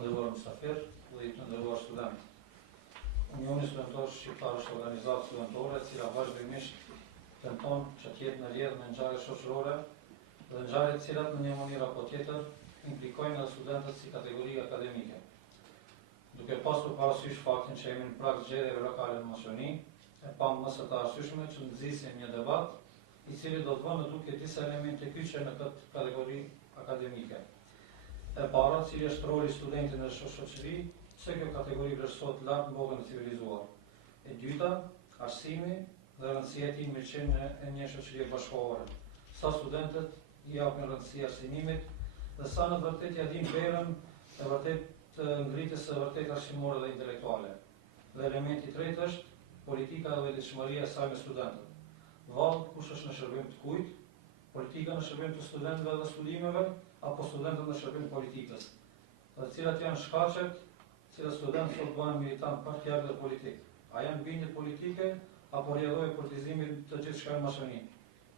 nderuar mysafir dhe të nderuar student. Unioni Studentor Shqiptar është organizatë studentore e cila vazhdimisht tenton që të jetë në lidhje me ngjarje shoqërore dhe ngjarje të cilat në një mënyrë apo tjetër implikojnë edhe studentët si kategori akademike. Duke pasur parasysh faktin që jemi në prag zgjedhjeve lokale në Maqedoni, e pam më së të arsyeshme që nxisim një debat i cili do të vënë në duke disa elemente kyçe në këtë kategori akademike. E para, cili është roli studentit në shoqëri, se kjo kategori vlerësohet lart në botën e civilizuar. E dyta, arsimi dhe rëndësia e tij në mirëqenien e një shoqërie bashkëkohore. Sa studentët i japin rëndësi arsimit dhe sa në vërtet ja din verën e vërtet të ngritjes së vërtet arsimore dhe intelektuale. Dhe elementi i tretë është politika dhe lidhshmëria e saj me studentët. Vallë kush është në shërbim të kujt, politika në shërbim të studentëve dhe studimeve, apo studentët në shërbim të politikës, dhe cilat janë shkaqet, cilat studentët sot bëhen militant partijak dhe politik. A janë bindje politike, apo rrjedhojë politizimit të gjithçka në Maqedoni,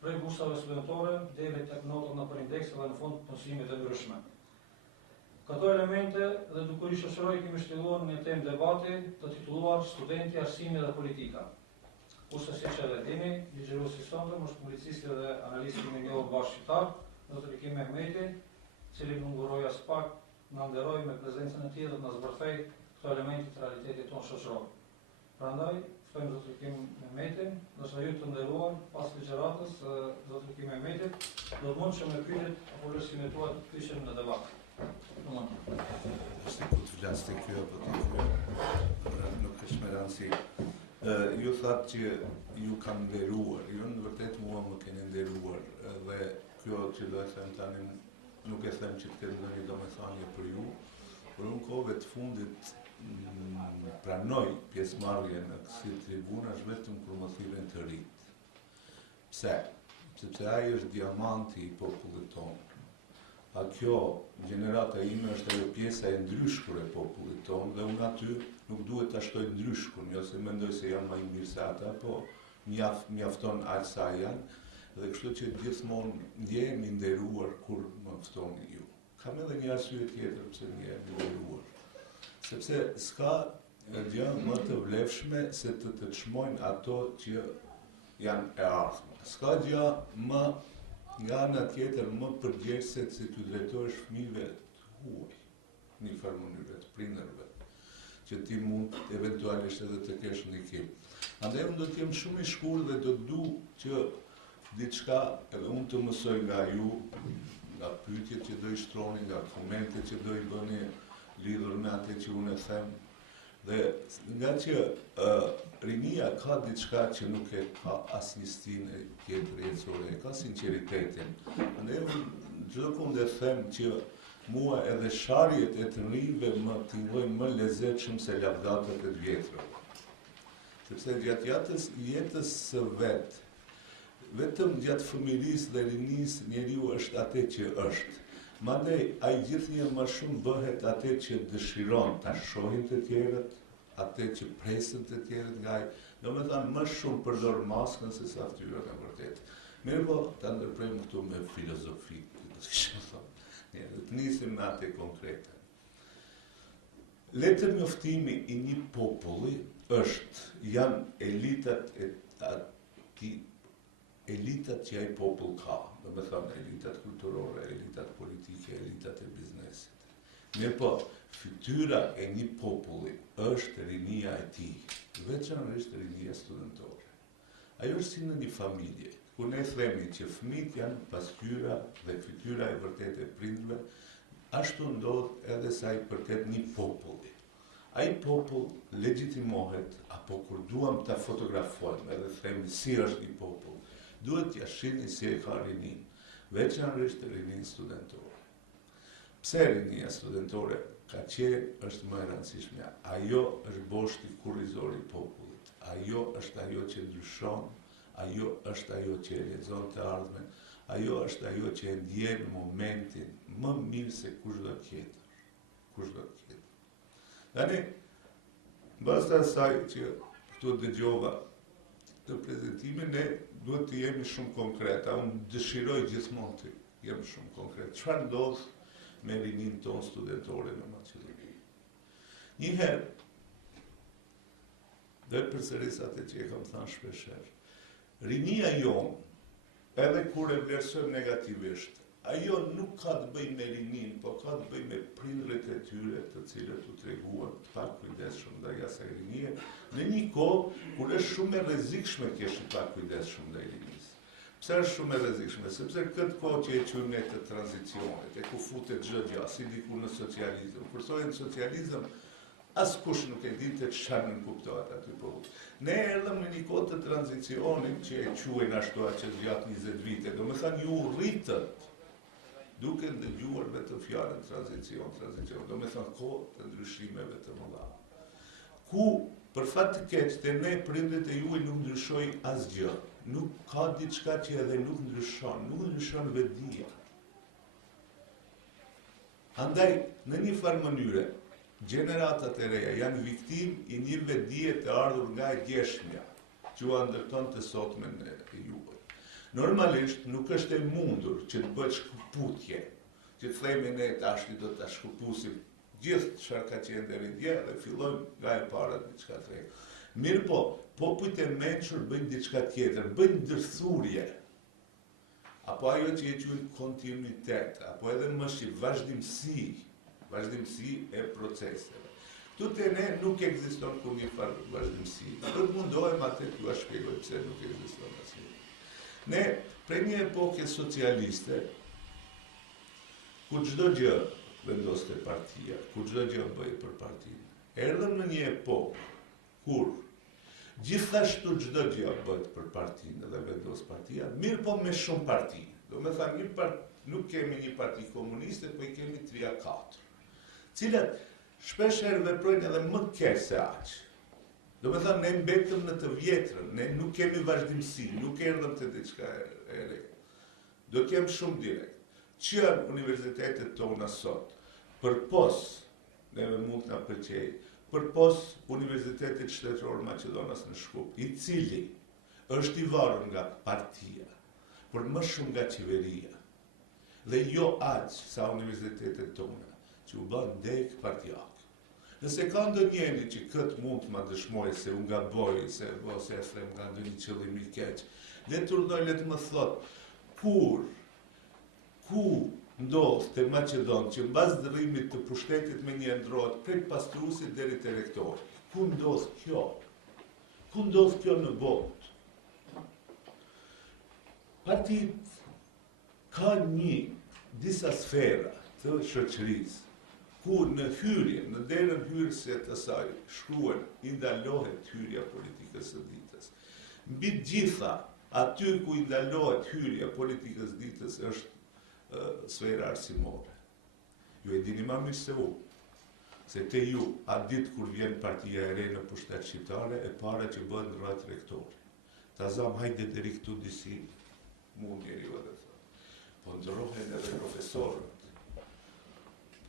prej bursave studentore deri tek notat në përindekse dhe në fund punësimit të ndryshme. Këto elemente dhe dukuri shoqërore kemi shtyllur në një temë debati të titulluar Studenti, arsimi dhe politika. Kurse siç edhe dini, ligjëruesi sonte është publicisti dhe analisti i njohur bashkëtar, Dr. Ikim Mehmeti, cili më nguroi as pak na nderoi me prezencën e tij dhe na zbërthej këto elemente të realitetit tonë shoqëror. Prandaj, ftojmë Dr. Ikim Mehmetin, ndoshta ju të nderuar pas ligjëratës, Dr. Ikim Mehmeti, do të mund që me pyetjet apo lëshimet tuaja të pyeshem në debat. Është ku të flas të kjo apo të kjo, nuk është me rëndësi. Ju thatë që ju kam nderuar, ju në vërtet mua më keni nderuar dhe kjo që do e them tani nuk e them që të kemë ndonjë domethënie për ju, por unë kohëve të fundit pranoj pjesëmarrje në kësi tribunash vetëm kur më thirren të rit. Pse? Sepse ai është diamanti i popullit tonë. A kjo gjenerata ime është ajo pjesa e ndryshkur e popullit tonë dhe unë aty nuk duhet ta shtoj ndryshkun, jo se mendoj se janë më i mirë se ata, po mjafton aq sa janë dhe kështu që gjithmonë ndjehemi nderuar kur më ftoni ju. Kam edhe një arsye tjetër pse ndjehemi nderuar. Sepse s'ka gjë më të vlefshme se të çmojnë ato që janë e ardhme. S'ka gjë më nga ana tjetër më përgjegjëse se të drejtohesh fëmijëve të huaj, në një farë mënyrë të prindërve, që ti mund eventualisht edhe të kesh ndikim. Andaj unë do të jem shumë i shkurtër dhe do të du që diçka edhe unë të mësoj nga ju, nga pyetjet që do i shtroni, nga komentet që do i bëni lidhur me atë që unë e them. Dhe nga që rinia ka diçka që nuk e ka asnjë stinë tjetër jetësore, e ka sinqeritetin. Andaj unë çdo kund e them që mua edhe sharjet e të rinjve më tingëllojnë më lezetshëm se lavdatët e të vjetrave. Sepse gjatë jetës së vet, vetëm gjatë fëmirisë dhe rinisë njeriu është atë që është. Mandej, ai gjithnjë më shumë bëhet atë që dëshiron ta shohin të tjerët, atë që presin të tjerët nga ai. Domethënë më shumë përdor maskën se sa fytyrën e vërtetë. Mirë po, ta ndërprejmë këtu me filozofi, do të kisha thënë. Ne do të nisim me atë konkrete. Letër njoftimi i një populli janë elitat që ai popull ka, do me thënë elitat kulturore, elitat politike, elitat e biznesit. Mirë po, fytyra e një populli është rinia e tij, veçanërisht rinia studentore. Ajo është si në një familje, ku ne themi që fëmijët janë pasqyra dhe fytyra e vërtetë e prindërve, ashtu ndodh edhe sa i përket një populli. Ai popull legjitimohet, apo kur duam ta fotografojmë edhe themi si është një popull, duhet t'ja shihni si e ka rinin, veçanërisht rinin studentore. Pse rinia studentore ka qenë është më e rëndësishme? Ajo është boshti kurrizor i popullit. Ajo është ajo që ndryshon, ajo është ajo që e lexon të ardhmen, ajo është ajo që e ndjen momentin më mirë se kushdo tjetër. Kushdo tjetër. Tani, mbas asaj që këtu dëgjova të prezentimin, ne duhet të jemi shumë konkreta. Unë dëshiroj gjithmonë të jem shumë konkret. Çfarë ndodh me rinin tonë studentore në Maqedoni? Njëherë, dhe përsëris atë që e kam thënë shpeshherë, rinia jonë, edhe kur e vlerësojmë negativisht, ajo nuk ka të bëjë me rinin, po ka të bëjë me prindrit e tyre, të cilët u treguan të pak kujdesshëm ndaj asaj rinie, në një kohë kur është shumë e rrezikshme të kesh pak kujdesshëm ndaj rinisë. Pse është shumë e rrezikshme? Sepse këtë kohë që e quajmë ne të tranzicionit, e ku futet çdo gjë, si diku në socializëm. Kur thonë socializëm, askush nuk e dinte çfarë nënkuptohet aty po. Ne erdhëm në një kohë të tranzicionit që e quajnë ashtu që zgjat 20 vite. Domethënë ju rritët duke ndëgjuar vetëm fjalën tranzicion, domethënë kohë të ndryshimeve të mëdha. Ku për fat të keq te ne prindët e juaj nuk ndryshoi asgjë. Nuk ka diçka që edhe nuk ndryshon vetdia. Andaj, në një farë mënyre, gjeneratat e reja janë viktim i një vetdije të ardhur nga e djeshmja, që u ndërton të sotmen e juaj. Normalisht nuk është e mundur që të bëhet shkëputje, që të themi ne tashti do ta shkëpusim gjithë çfarë ka qenë deri dje dhe fillojmë nga e para diçka të re. Mirë po, popujt e mençur bëjnë diçka tjetër, bëjnë ndërthurje. Apo ajo që e quajnë kontinuitet, apo edhe më vazhdimsi e proceseve. Këtu te ne nuk ekziston kur një farë vazhdimsi. Do të mundohem atë t'ju shpjegoj pse nuk ekziston asnjë. Ne, prej një epoke socialiste, ku çdo gjë vendoste partia, ku çdo gjë bëhej për partinë, erdhëm në një epokë kur gjithashtu çdo gjë bëhet për partinë dhe vendos partia, mirë po me shumë parti. Do me thënë, nuk kemi një parti komuniste, po i kemi 3-4, cilat shpeshherë veprojnë edhe më keq se aq. Do me thënë, ne mbetëm në të vjetrën, ne nuk kemi vazhdimsi, nuk erdhëm të diçka e re. Do t'jem shumë direkt. Që janë universitetet tona sot, përpos, neve mund t'na pëlqej, përpos Universitetit Shtetëror Maqedonas në Shkup, i cili është i varur nga partia, por më shumë nga qeveria, dhe jo aq sa universitetet tona, që u bën dek partijak. Nëse ka ndonjëri që këtë mund të ma dëshmojë se unë gaboj, ose e them nga ndonjë qëllim i keq, le të urdhoj, le të më thotë, ku ndodh te Maqedon që mbas dërrimit të pushtetit me një ndrohet prej pastruesit deri te rektori. Ku ndodh kjo? Ku ndodh kjo në botë? Partit ka disa sfera të shoqërisë ku në hyrje, në derën hyrëse të saj, shkruan i ndalohet hyrja politikës së ditës. Mbi gjitha, aty ku i ndalohet hyrja politikës ditës është sfera arsimore. Ju e dini ma mirë se unë, se te ju, atë ditë kur vjen partia e re në pushtet shqiptare, e para që bëhet ndrohet rektori. Ta zam, hajde deri këtu disi, mu njeri ju edhe thë. Po ndrohet edhe profesorët,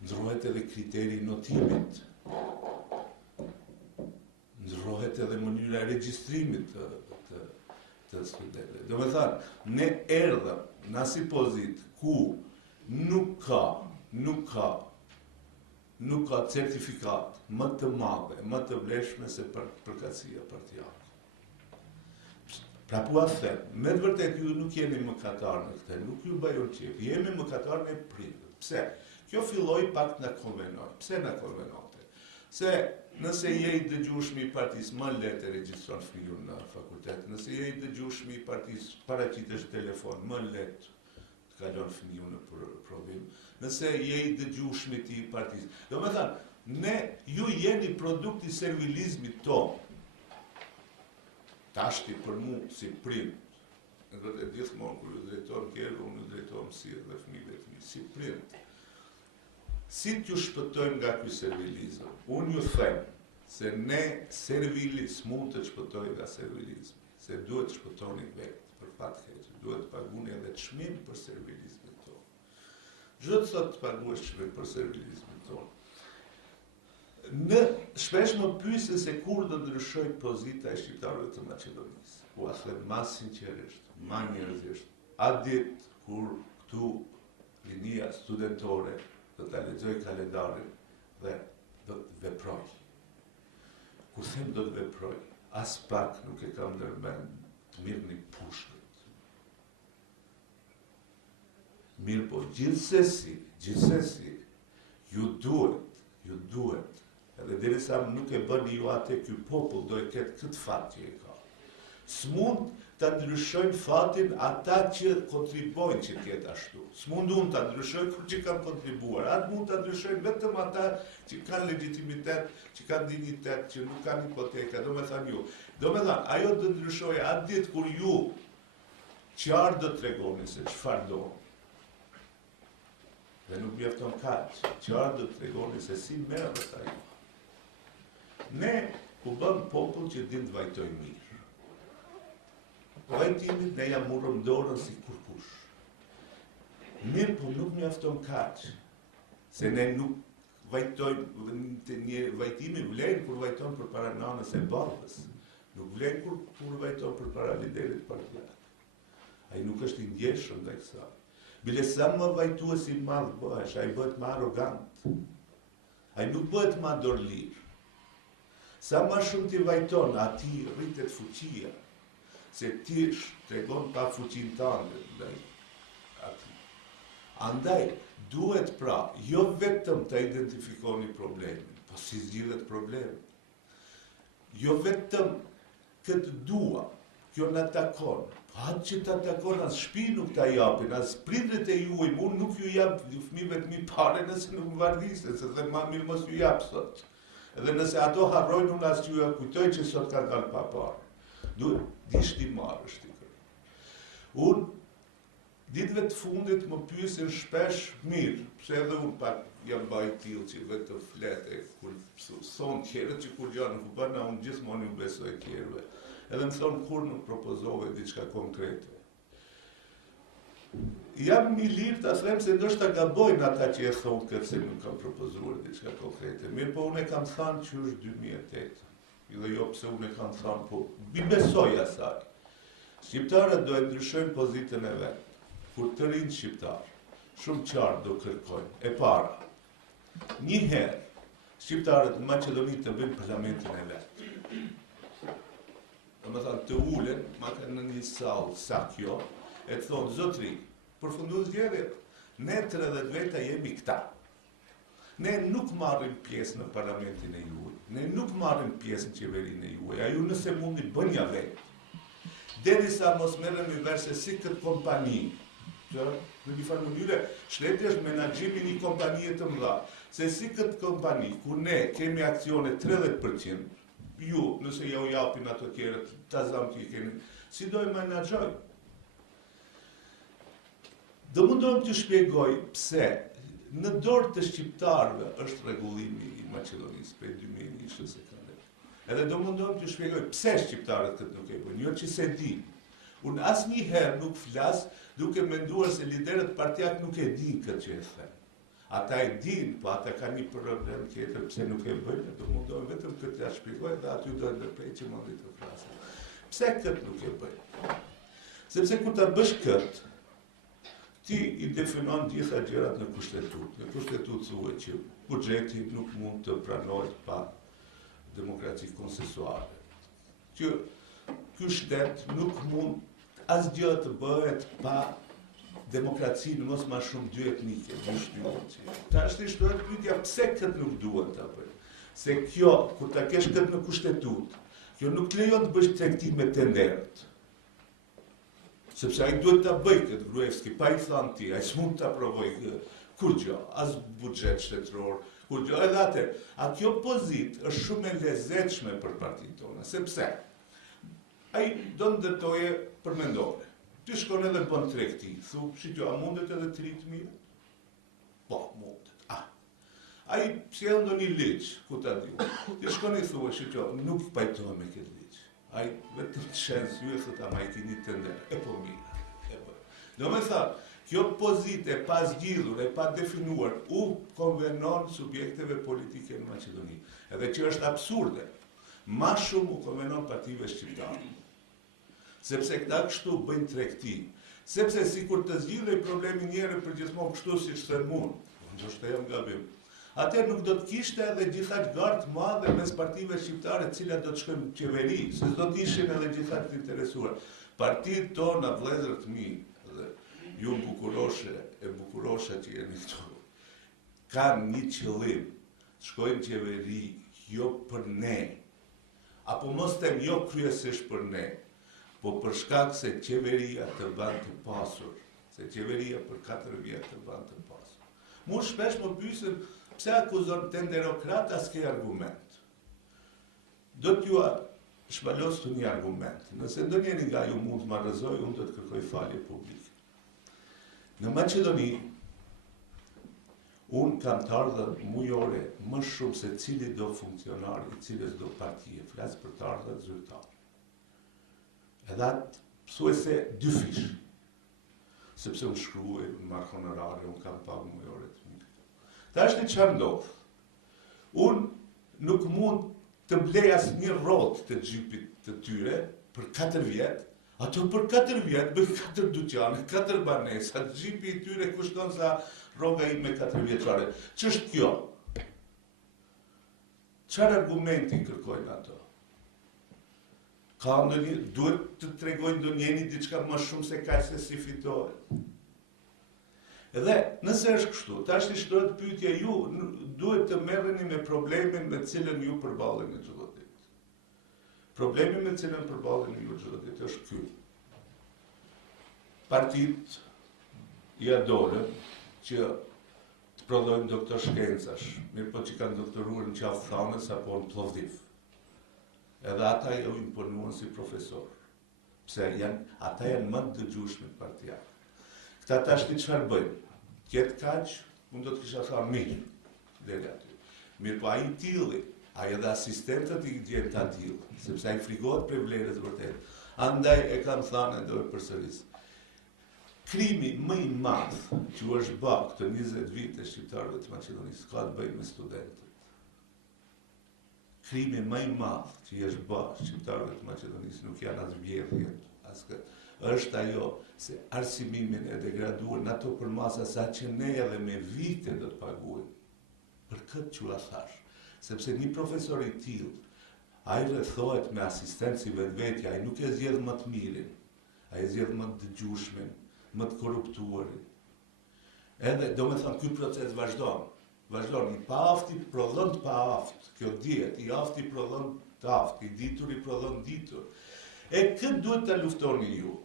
ndrohet edhe kriteri i notimit, ndrohet edhe mënyra e regjistrimit të studentëve. Do me thënë, ne erdhëm në asnjë pozitë ku nuk ka certifikat më të madhe, më të vlefshme se përkatësia partijake. Pra po a them, me të vërtet ju nuk jeni mëkatar në këtë, nuk ju bajon qef, jemi mëkatar në prindët. Pse? Kjo filloi pak na konvenoi. Pse na konvenonte? Se nëse je i dëgjueshëm i partisë, më lehtë regjistron fëmijën në fakultet. Nëse je i dëgjueshëm i partisë, paraqitesh telefon, më lehtë të kalon fëmijën në provim. Nëse je i dëgjueshëm i partisë. Domethënë, ju jeni produkt i servilizmit tonë. Tashti për mu si prind, në vërtet gjithmonë kur ju drejton kërë, unë ju drejton si dhe fëmijëve të mi, si prind. Si t'ju shpëtojmë nga ky servilizëm? Unë ju them se ne servilis mund të shpëtojmë nga servilizmi, se duhet të shpëtoni vetë, për fat keq, duhet të paguni edhe çmim për servilizmin tonë. Çdo të thotë të paguash çmim për servilizmin tonë. Shpesh më pyese se kur do ndryshoj pozita e shqiptarëve të Maqedonisë. U a them ma sinqerisht, ma njerëzisht, a ditë kur këtu linia studentore do ta lexoj kalendarin dhe do të veproj. Kur them do të veproj, as pak nuk e kam ndërmend mirë pushkët. Mirë po, gjithsesi, ju duhet, edhe derisa nuk e bëni ju atë, ky popull do e ketë këtë fat që e ka. S'mund ta ndryshojnë fatin ata që kontribojnë që t'jetë ashtu. S'mund unë ta ndryshoj kur që kanë kontribuar. Atë mund ta ndryshojnë vetëm ata që kanë legitimitet, që kanë dignitet, që nuk kanë hipoteka, do me thënë ju. Do me thënë, ajo do ndryshoj atë ditë kur ju qartë do t'regoni se çfarë do. Dhe nuk mjafton kaq, qartë do t'regoni se si merret ajo. Ne u bëm popull që din të vajtoj mirë. Vajtimit ne jam murëm dorën si kurkush. Mirë, po nuk mjafton kaq, se ne nuk vajtojmë, një vajtimi vlen kur vajton për para nanës e babës, nuk vlen kur vajton për para liderit partijak. Ai nuk është i ndjeshëm ndaj kësaj. Bile sa më vajtues i madh bëhesh, ai bëhet më arrogant. Ai nuk bëhet më dorëlir. Sa më shumë ti vajton, ati rritet fuqia, se ti tregon pa fuqinë tënde ndaj atij. Andaj duhet pra, jo vetëm të identifikoni problemin, po si zgjidhet problemi. Jo vetëm këtë dua, kjo në takon, po atë që të takon, as shtëpi nuk ta japin, as prindrit e juaj, unë nuk ju jap fëmijëve të mi pare nëse nuk më vardisen, se dhe ma mirë mos ju jap sot. Edhe nëse ato harrojnë, unë as që ju kujtoj që sot ka dalë pa parë. Duhet dishti marrë është i kërë. Unë, ditëve të fundit më pyesin shpesh mirë, pse edhe unë pak jam baj tillë që vetë të flete, kur thonë tjerët që kur janë nuk bëna, unë gjithmonë ju besoj tjerëve. Edhe më thonë kur nuk propozove diçka konkrete. Jam i lirë të them se ndoshta gabojnë ata që e thonë këtë se nuk kam propozuar diçka konkrete. Mirë, po unë e kam thënë që është 2008. Dhe jo pse unë e kam thënë, po besoj asaj. Shqiptarët do e ndryshojnë pozitën e vetë. Kur të rinë shqiptarë, shumë qartë do kërkojnë. E para, një herë, shqiptarët në Maqedoni të bëjnë parlamentin e vetë. Do me thënë të ulen, makar në një sallë sa kjo, e të thonë, zotri, përfundu zgjedhjet, ne 30 veta jemi këta. Ne nuk marrim pjesë në parlamentin e juaj, ne nuk marrim pjesë në qeverinë e juaj, a ju nëse mundi bënja vetë. Derisa mos merrem i verse si këtë kompani, që në një farë mënyre shleti është menaxhimi një kompanie të mëdha, se si këtë kompani, ku ne kemi akcione 30%, ju, nëse ja u japin ato tjerët, ta zamë që i keni, si do e menaxhojnë? Do mundohem të shpjegoj pse në dorë të shqiptarëve është rregullimi i Maqedonisë prej 2001 se ka lënë. Edhe do mundohem të shpjegoj pse shqiptarët këtë nuk e bëjnë, jo që se din. Unë asnjëherë nuk flas duke menduar se liderët partijak nuk e din këtë që e them. Ata e din, po ata kanë një problem tjetër pse nuk e bëjnë, do mundohem vetëm këtë ta shpjegoj dhe aty do ndërprej që mundi të flasë. Pse këtë nuk e bëjnë? Sepse kur ta bësh këtë, ti i definon gjitha gjërat në kushtetutë. Në kushtetutë thuhet që buxheti nuk mund të pranohet pa demokraci konsensuale. Që ky shtet nuk mund asgjë të bëhet pa demokraci në mos ma shumë dy etnike, dy shtyllë. Tash ti shtohet pyetja pse këtë nuk duhet ta bëjë. Se kjo, kur ta kesh këtë në kushtetutë, kjo nuk lejon të bësh tregtime të ndertë. Sepse ai duhet ta bëj këtë Gruevski, pa i thënë ti, ai s'mund ta provoj kur gjë, as buxhet shtetëror, kur gjë edhe atë. A kjo pozitë është shumë e lezetshme për partinë tonë, sepse ai do ndërtoje përmendore. Ti shkon edhe bën tregti, thu, shikoj, a mundet edhe 30.000? Po, mundet. Ai sjell ndonjë ligj, ku ta di. Ti shkon i thua, shikoj, nuk pajtohem me këtë ligj. Ai vetëm të shenë sy e thot, ama i kini të ndërë, e po mirë. Do me thënë, kjo pozitë e pa zgjidhur, e pa definuar, u konvenon subjekteve politike në Maqedoni. Edhe që është absurde, ma shumë u konvenon partive shqiptare. Sepse këta kështu bëjnë tregti. Sepse si kur të zgjidhej problemi njëre për gjithmonë kështu si shtë mund, ndoshta jam gabim. atëherë nuk do të kishte edhe gjitha gartë madhe mes partive shqiptare të cilat do të shkojnë në qeveri, se do të ishin edhe gjitha të interesuar. Partitë tona, vëllezër të mi, dhe ju bukuroshe që jeni këtu, kanë një qëllim, shkojnë qeveri, jo për ne, apo mos them jo kryesisht për ne, po për shkak se qeveria të ban të pasur, se qeveria për 4 vjet të ban të pasur. Mu shpesh më pyesin pse akuzon tenderokrat aske argument. Do t'ju shpalos të një argument. Nëse ndonjëri nga ju mund të më rrëzoj, unë do të kërkoj falje publike. Në Maqedoni, unë kam të ardhët mujore më shumë se cili do funksionar i cilës do partije, flasë për të ardhët zyrtar. Edhe atë pësuese 2 fish, sepse unë shkruaj, unë marrë honorare, unë kam pagë mujore të mirë. Ta është një që ndodhë. Unë nuk mund të blej asë një rotë të gjipit të tyre për 4 vjetë, ato për 4 vjetë bëjë 4 duqane, 4 banesa, gjipi i tyre kushton sa roga i me 4 vjeqare. Ç'është kjo? Çfarë argumenti kërkojnë ato? Ka ndonjë, duhet të tregojnë ndonjëri diçka më shumë se kaq se si fitohet. Edhe nëse është kështu, tash i shtohet pyetja ju, duhet të merreni me problemin me cilën ju përballeni çdo ditë. Problemi me cilën përballeni ju çdo ditë është ky. Partitë ja dorën që të prodhojnë doktor shkencash, mirë po që kanë doktoruar në qafë thanës apo në Plovdiv. Edhe ata ju imponuan si profesor. Pse ata janë më të dëgjueshëm partijarë. Këta tash çfarë bëjnë? Kjetë kaq, unë do të kisha thënë mirë deri aty. Mirë po ai tilli, ai edhe asistentët i gjen ta till, sepse ai frigohet për vlerës vërtet. Andaj e kam thënë do e përsëris. Krimi më i madh që është bërë këtë 20 vite shqiptarëve të Maqedonisë ka të bëjë me studentët. Krimi më i madh që është bërë shqiptarëve të Maqedonisë nuk janë as vjedhjet, as këtë. Është ajo se arsimimin e degraduar në ato përmasa sa që ne edhe me vite do të paguajmë. Për këtë që la thash. Sepse një profesor i tillë, ai rrethohet me asistenci vetvetja, ai nuk e zgjedh më të mirin, ai e zgjedh më të dëgjueshmin, më të korruptuarin. Edhe, do me thënë, ky proces vazhdon. Vazhdon, i paafti prodhon të paaft, kjo dihet, i afti prodhon të aft, i ditur i prodhon ditur. E këtë duhet të luftoni ju.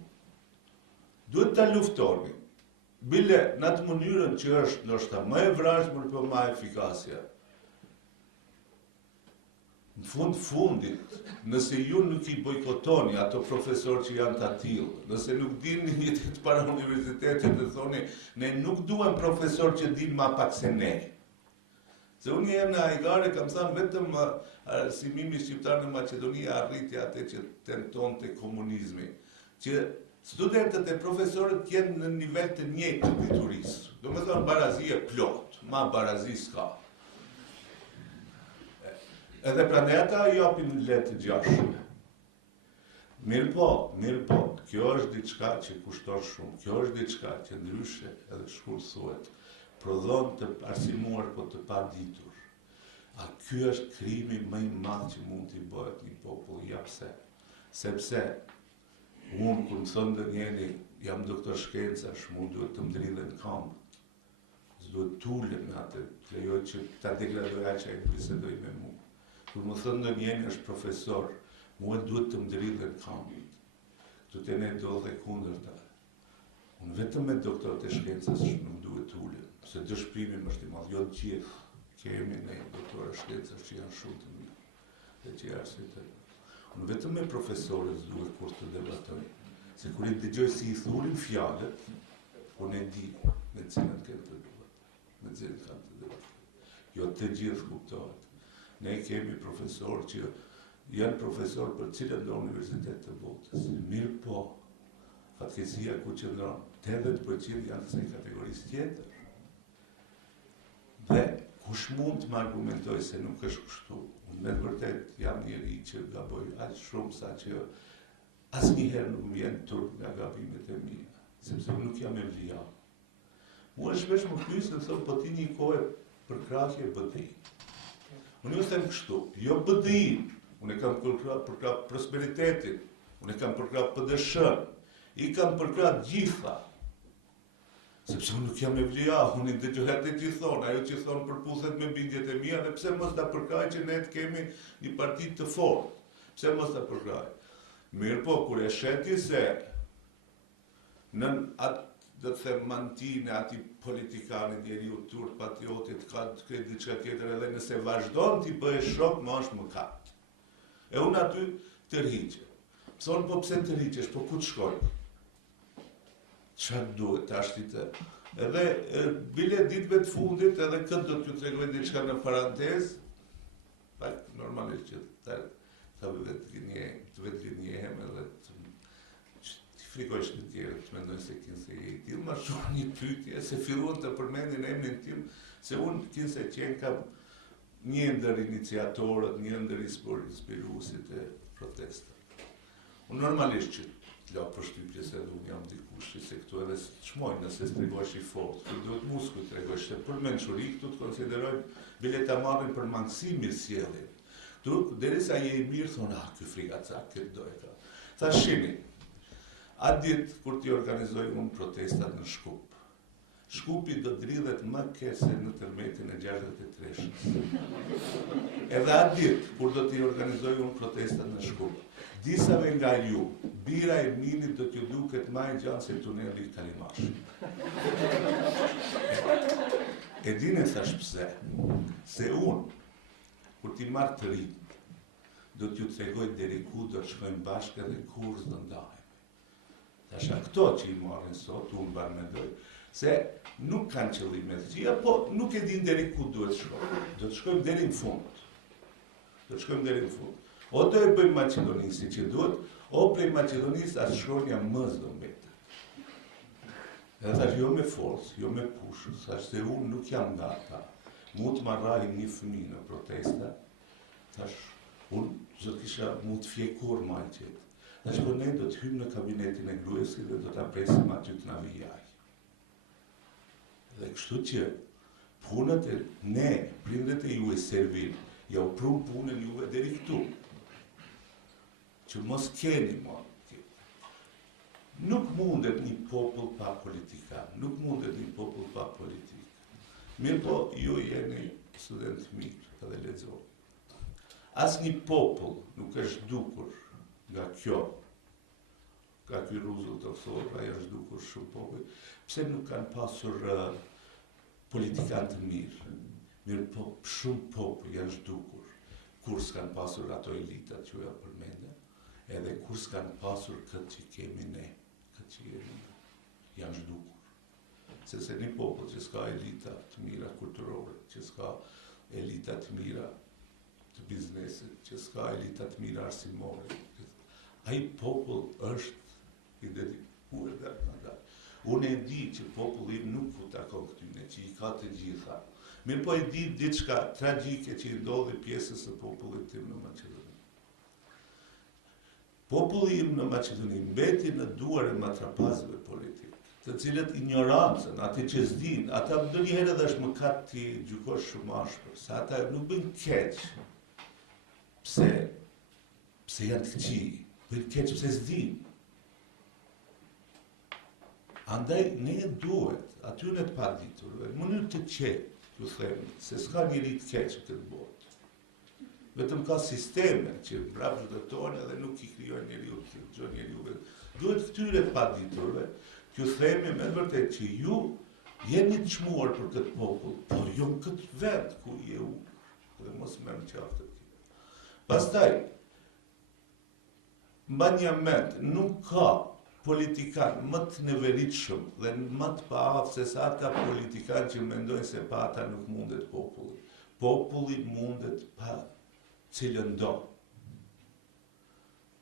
Duhet të luftoni. Bile në atë mënyrën që është ndoshta më e vrasshme por më efikasja. Në fundit, nëse ju nuk i bojkotoni ato profesorë që janë të tillë, nëse nuk dini jetët para universitetit dhe thoni, ne nuk duhem profesor që din ma pak se ne. Se unë jam në Ajgare, kam thënë vetëm arsimimi shqiptar në Maqedoni arriti atë që tenton të komunizmi, që studentët e profesorët jenë në nivel të njëjtë të diturisë. Do me thënë barazi e plot, ma barazi s'ka. Edhe prandaj ata japin letë të gjashme. Mirë po, kjo është diçka që kushton shumë, kjo është diçka që ndryshe edhe shkur thuhet, prodhon të arsimuar po të pa ditur. A ky është krimi më i madh që mund t'i bëhet një popull, ja pse? Sepse unë kur më thënë ndonjëri jam doktor shkencash, mu duhet të më dridhen kamp. S'duhet t'ulem me atë, të lejoj që ta degradoj aq që ai bisedoj me mua. Kur më thënë ndonjëri është profesor, mua duhet të më dridhen kamp. Tu të ne do dhe kundërta. Unë vetëm me doktorët e shkencës nuk duhet t'ulem, se dëshpërimi më është i madh, jo të gjithë. Kemi ne doktorë e shkencës që janë shumë të mirë, dhe që janë arsitë. Unë vetëm me profesorët duhet kur të debatoj, se kur i dëgjoj si i thurin fjalët, unë e di me cilën kanë të debatoj, me cilën kanë të debatoj. Jo të gjithë kuptohet. Ne kemi profesorë që janë profesorë për cilën do universitet të botës. Mirë po, fatkeqësia ku qëndron, 80% janë të kategorisë tjetër. Dhe kush mund të më argumentoj se nuk është kështu? Unë me vërtet jam njeri që gaboj aq shumë sa që asnjëherë nuk më vjen turp nga gabimet e mia, sepse unë nuk jam e vija. Mua shpesh më pyesin, thonë, po ti një kohë përkrahje BDI. Unë ju them kështu, jo BDI, unë e kam përkrah prosperitetin, unë e kam përkrah PDSH-n, i kam përkrah gjitha. Sepse unë nuk jam evlia, unë i dëgjohet e që thonë, ajo që thonë përputhet me bindjet e mia, dhe pse mos ta përkraj që ne të kemi një parti të fortë, pse mos ta përkraj. Mirë po, kur e sheti se në atë, do të them, mantine, ati politikanit, njeriu turp, patriotit, ka të kredi diçka tjetër, edhe nëse vazhdon t'i bëhe shok, më është mëkat. E unë aty tërhiqe. Thonë, po pse tërhiqesh, po ku të shkoj? Çfarë duhet tash të? Edhe bile ditëve të fundit, edhe këtë do t'ju tregoj diçka në parantezë, pak normalisht që ta vetë gënjehem edhe t'i frikojsh të tjerë, të mendojnë se kinse je i tillë, ma shumë një pyetje, se filluan të përmendin emrin tim, se unë kinse qenë kam një ndër iniciatorët, një ndër inspiruesit e protestave. Unë normalisht që la përshtypje se edhe unë jam dikush, se këtu edhe çmoj nëse s'tregosh i fortë, këtu duhet muskuj t'tregosh, se për mençuri këtu të konsiderojnë bile ta marrin për mangësi mirësjellje. Këtu derisa je i mirë thonë, ky frikacak, këtë do e ka. Tha shihni, atë ditë kur ti organizoj unë protestat në Shkup, Shkupi do dridhet më keq se në tërmetin e 63-shës. Edhe atë ditë kur do t'i organizoj unë protestat në Shkup, disave nga ju, bira e minit do t'ju duket më e gjatë se tuneli i Kalimashit. E dini thash pse? Se unë, kur t'i marrë të rinj, do t'ju tregoj deri ku do të shkojmë bashkë edhe kur s'do ndahemi. Tasha këto që i marrin sot, unë barmendoj, se nuk kanë qëllime të gjia, po nuk e din deri ku duhet shkojmë. Do të shkojmë deri në fund. Do të shkojmë deri në fund. O do e bëjmë Maqedonisë si që duhet, o prej Maqedonisë as shkronja më s'do mbetet. Edhe thash jo me forcë, jo me pushë, thash se unë nuk jam nga ata. Mu të marraj një fëmijë në protesta, thash unë zot kisha mu të fjekur ma i qetë. Thash po ne do të hymë në kabinetin e gruesit dhe do të presim aty të na vijaj. Dhe kështu që punët e ne, prindët e ju e servin, ja u prum punën juve deri këtu. Që mos keni më. Nuk mundet një popull pa politikan, nuk mundet një popull pa politik. Mirë po, ju jeni student mirë edhe lexoni. As një popull nuk është dukur nga kjo, ka ky Roosevelt të thotë, ai është dukur shumë popull, pse nuk kanë pasur politikan të mirë. Mirë po, shumë popull janë zhdukur, kur s'kan pasur ato elitat që ja përmende, edhe kur s'kan pasur këtë që kemi ne, këtë që jemi ne, janë zhdukur. Sepse një popull që s'ka elita të mira kulturore, që s'ka elita të mira të biznesit, që s'ka elita të mira arsimore, ai popull është i dedikuar dhe nga. Unë e di që populli nuk u takon këtyne, që i ka të gjitha. Mirë po e di diçka tragjike që i ndodhi pjesës së popullit tim në Maqedoni. Populli im në Maqedoni mbeti në duar e matrapazëve politik, të cilët ignorancën, atë që s'din, ata ndonjëherë edhe është mëkat ti gjykosh shumë ashpër, se ata nuk bëjnë keq. Pse janë të këqij, bëjnë keq pse s'din. Andaj ne duhet atyre të paditurve, në mënyrë të qetë, ju themi, se s'ka njëri të keq këtë botë. Vetëm ka sisteme që mbrapa çdojnë edhe nuk i krijojnë njeriu të gjë njeriu. Duhet këtyre të paditurve, ju themi me vërtet që ju jeni të çmuar për këtë popull, por jo në këtë vend ku je u, dhe mos merrni qafë të tij. Pastaj, mbani mend, nuk ka politikan më të neveritshëm dhe më të paaftë se sa ata politikan që mendojnë se pa ata nuk mundet populli. Populli mundet pa cilën do.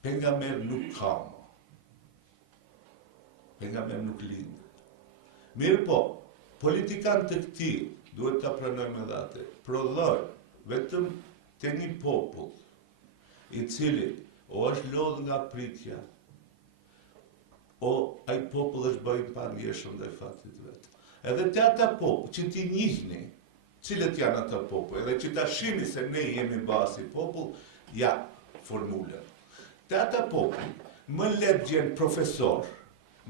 Pejgamber nuk ka më. Pejgamber nuk lind. Mirë po, politikan të këtij duhet ta pranojmë edhe atë. Prodhojnë vetëm te një popull i cili o është lodh nga pritja, o ai popull është bërë pa ndjeshëm dhe fatit vetë. Edhe te ata popull që ti njihni, cilët janë ata popull, edhe që ta shihni se ne jemi basi popull, ja formulën. Te ata popull, më letë gjenë profesor,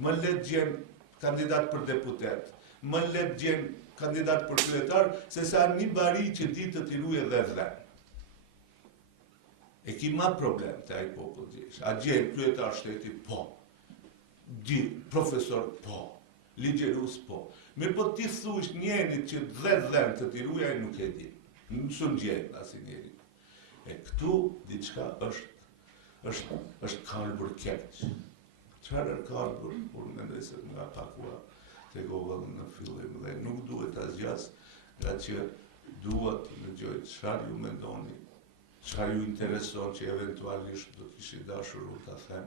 më letë gjenë kandidat për deputet, më letë gjenë kandidat për kryetar, se sa një bari që ditë të tiruje dhe dhenë. E ki ma problem të ai popull gjesh. A gjenë kryetar shteti? Po. Profesor? Po. Ligjerus? Po. Mirë po ti thush njenit që dhe të tiruja e nuk e di. Nësën gjenë asi njeri. E këtu diçka është kalbur keq. Çfarë është kalbur? Kur mendoj se nga takua te govën në fillim dhe nuk duhet ta zgjas, nga që duhet të dëgjoj çfarë ju mendoni, çfarë ju intereson që eventualisht do të kishit dashur u ta them,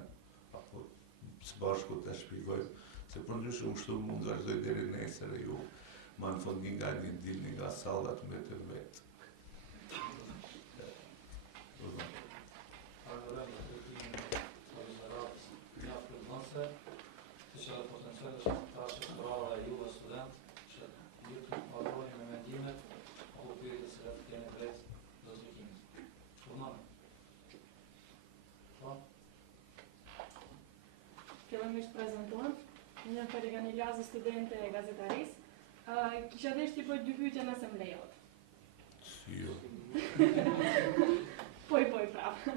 apo së bashku ta shpjegoj, se përndryshe unë kështu mund të vazhdoj deri nesër e ju ma në fund nga një dilni nga sallat me të vetë. Fillimisht prezantohem, një Ferigani Lazi, studente e gazetarisë. Kisha deshë t'i bëj dy pyetje nëse më lejohet. Jo. Poj prapë.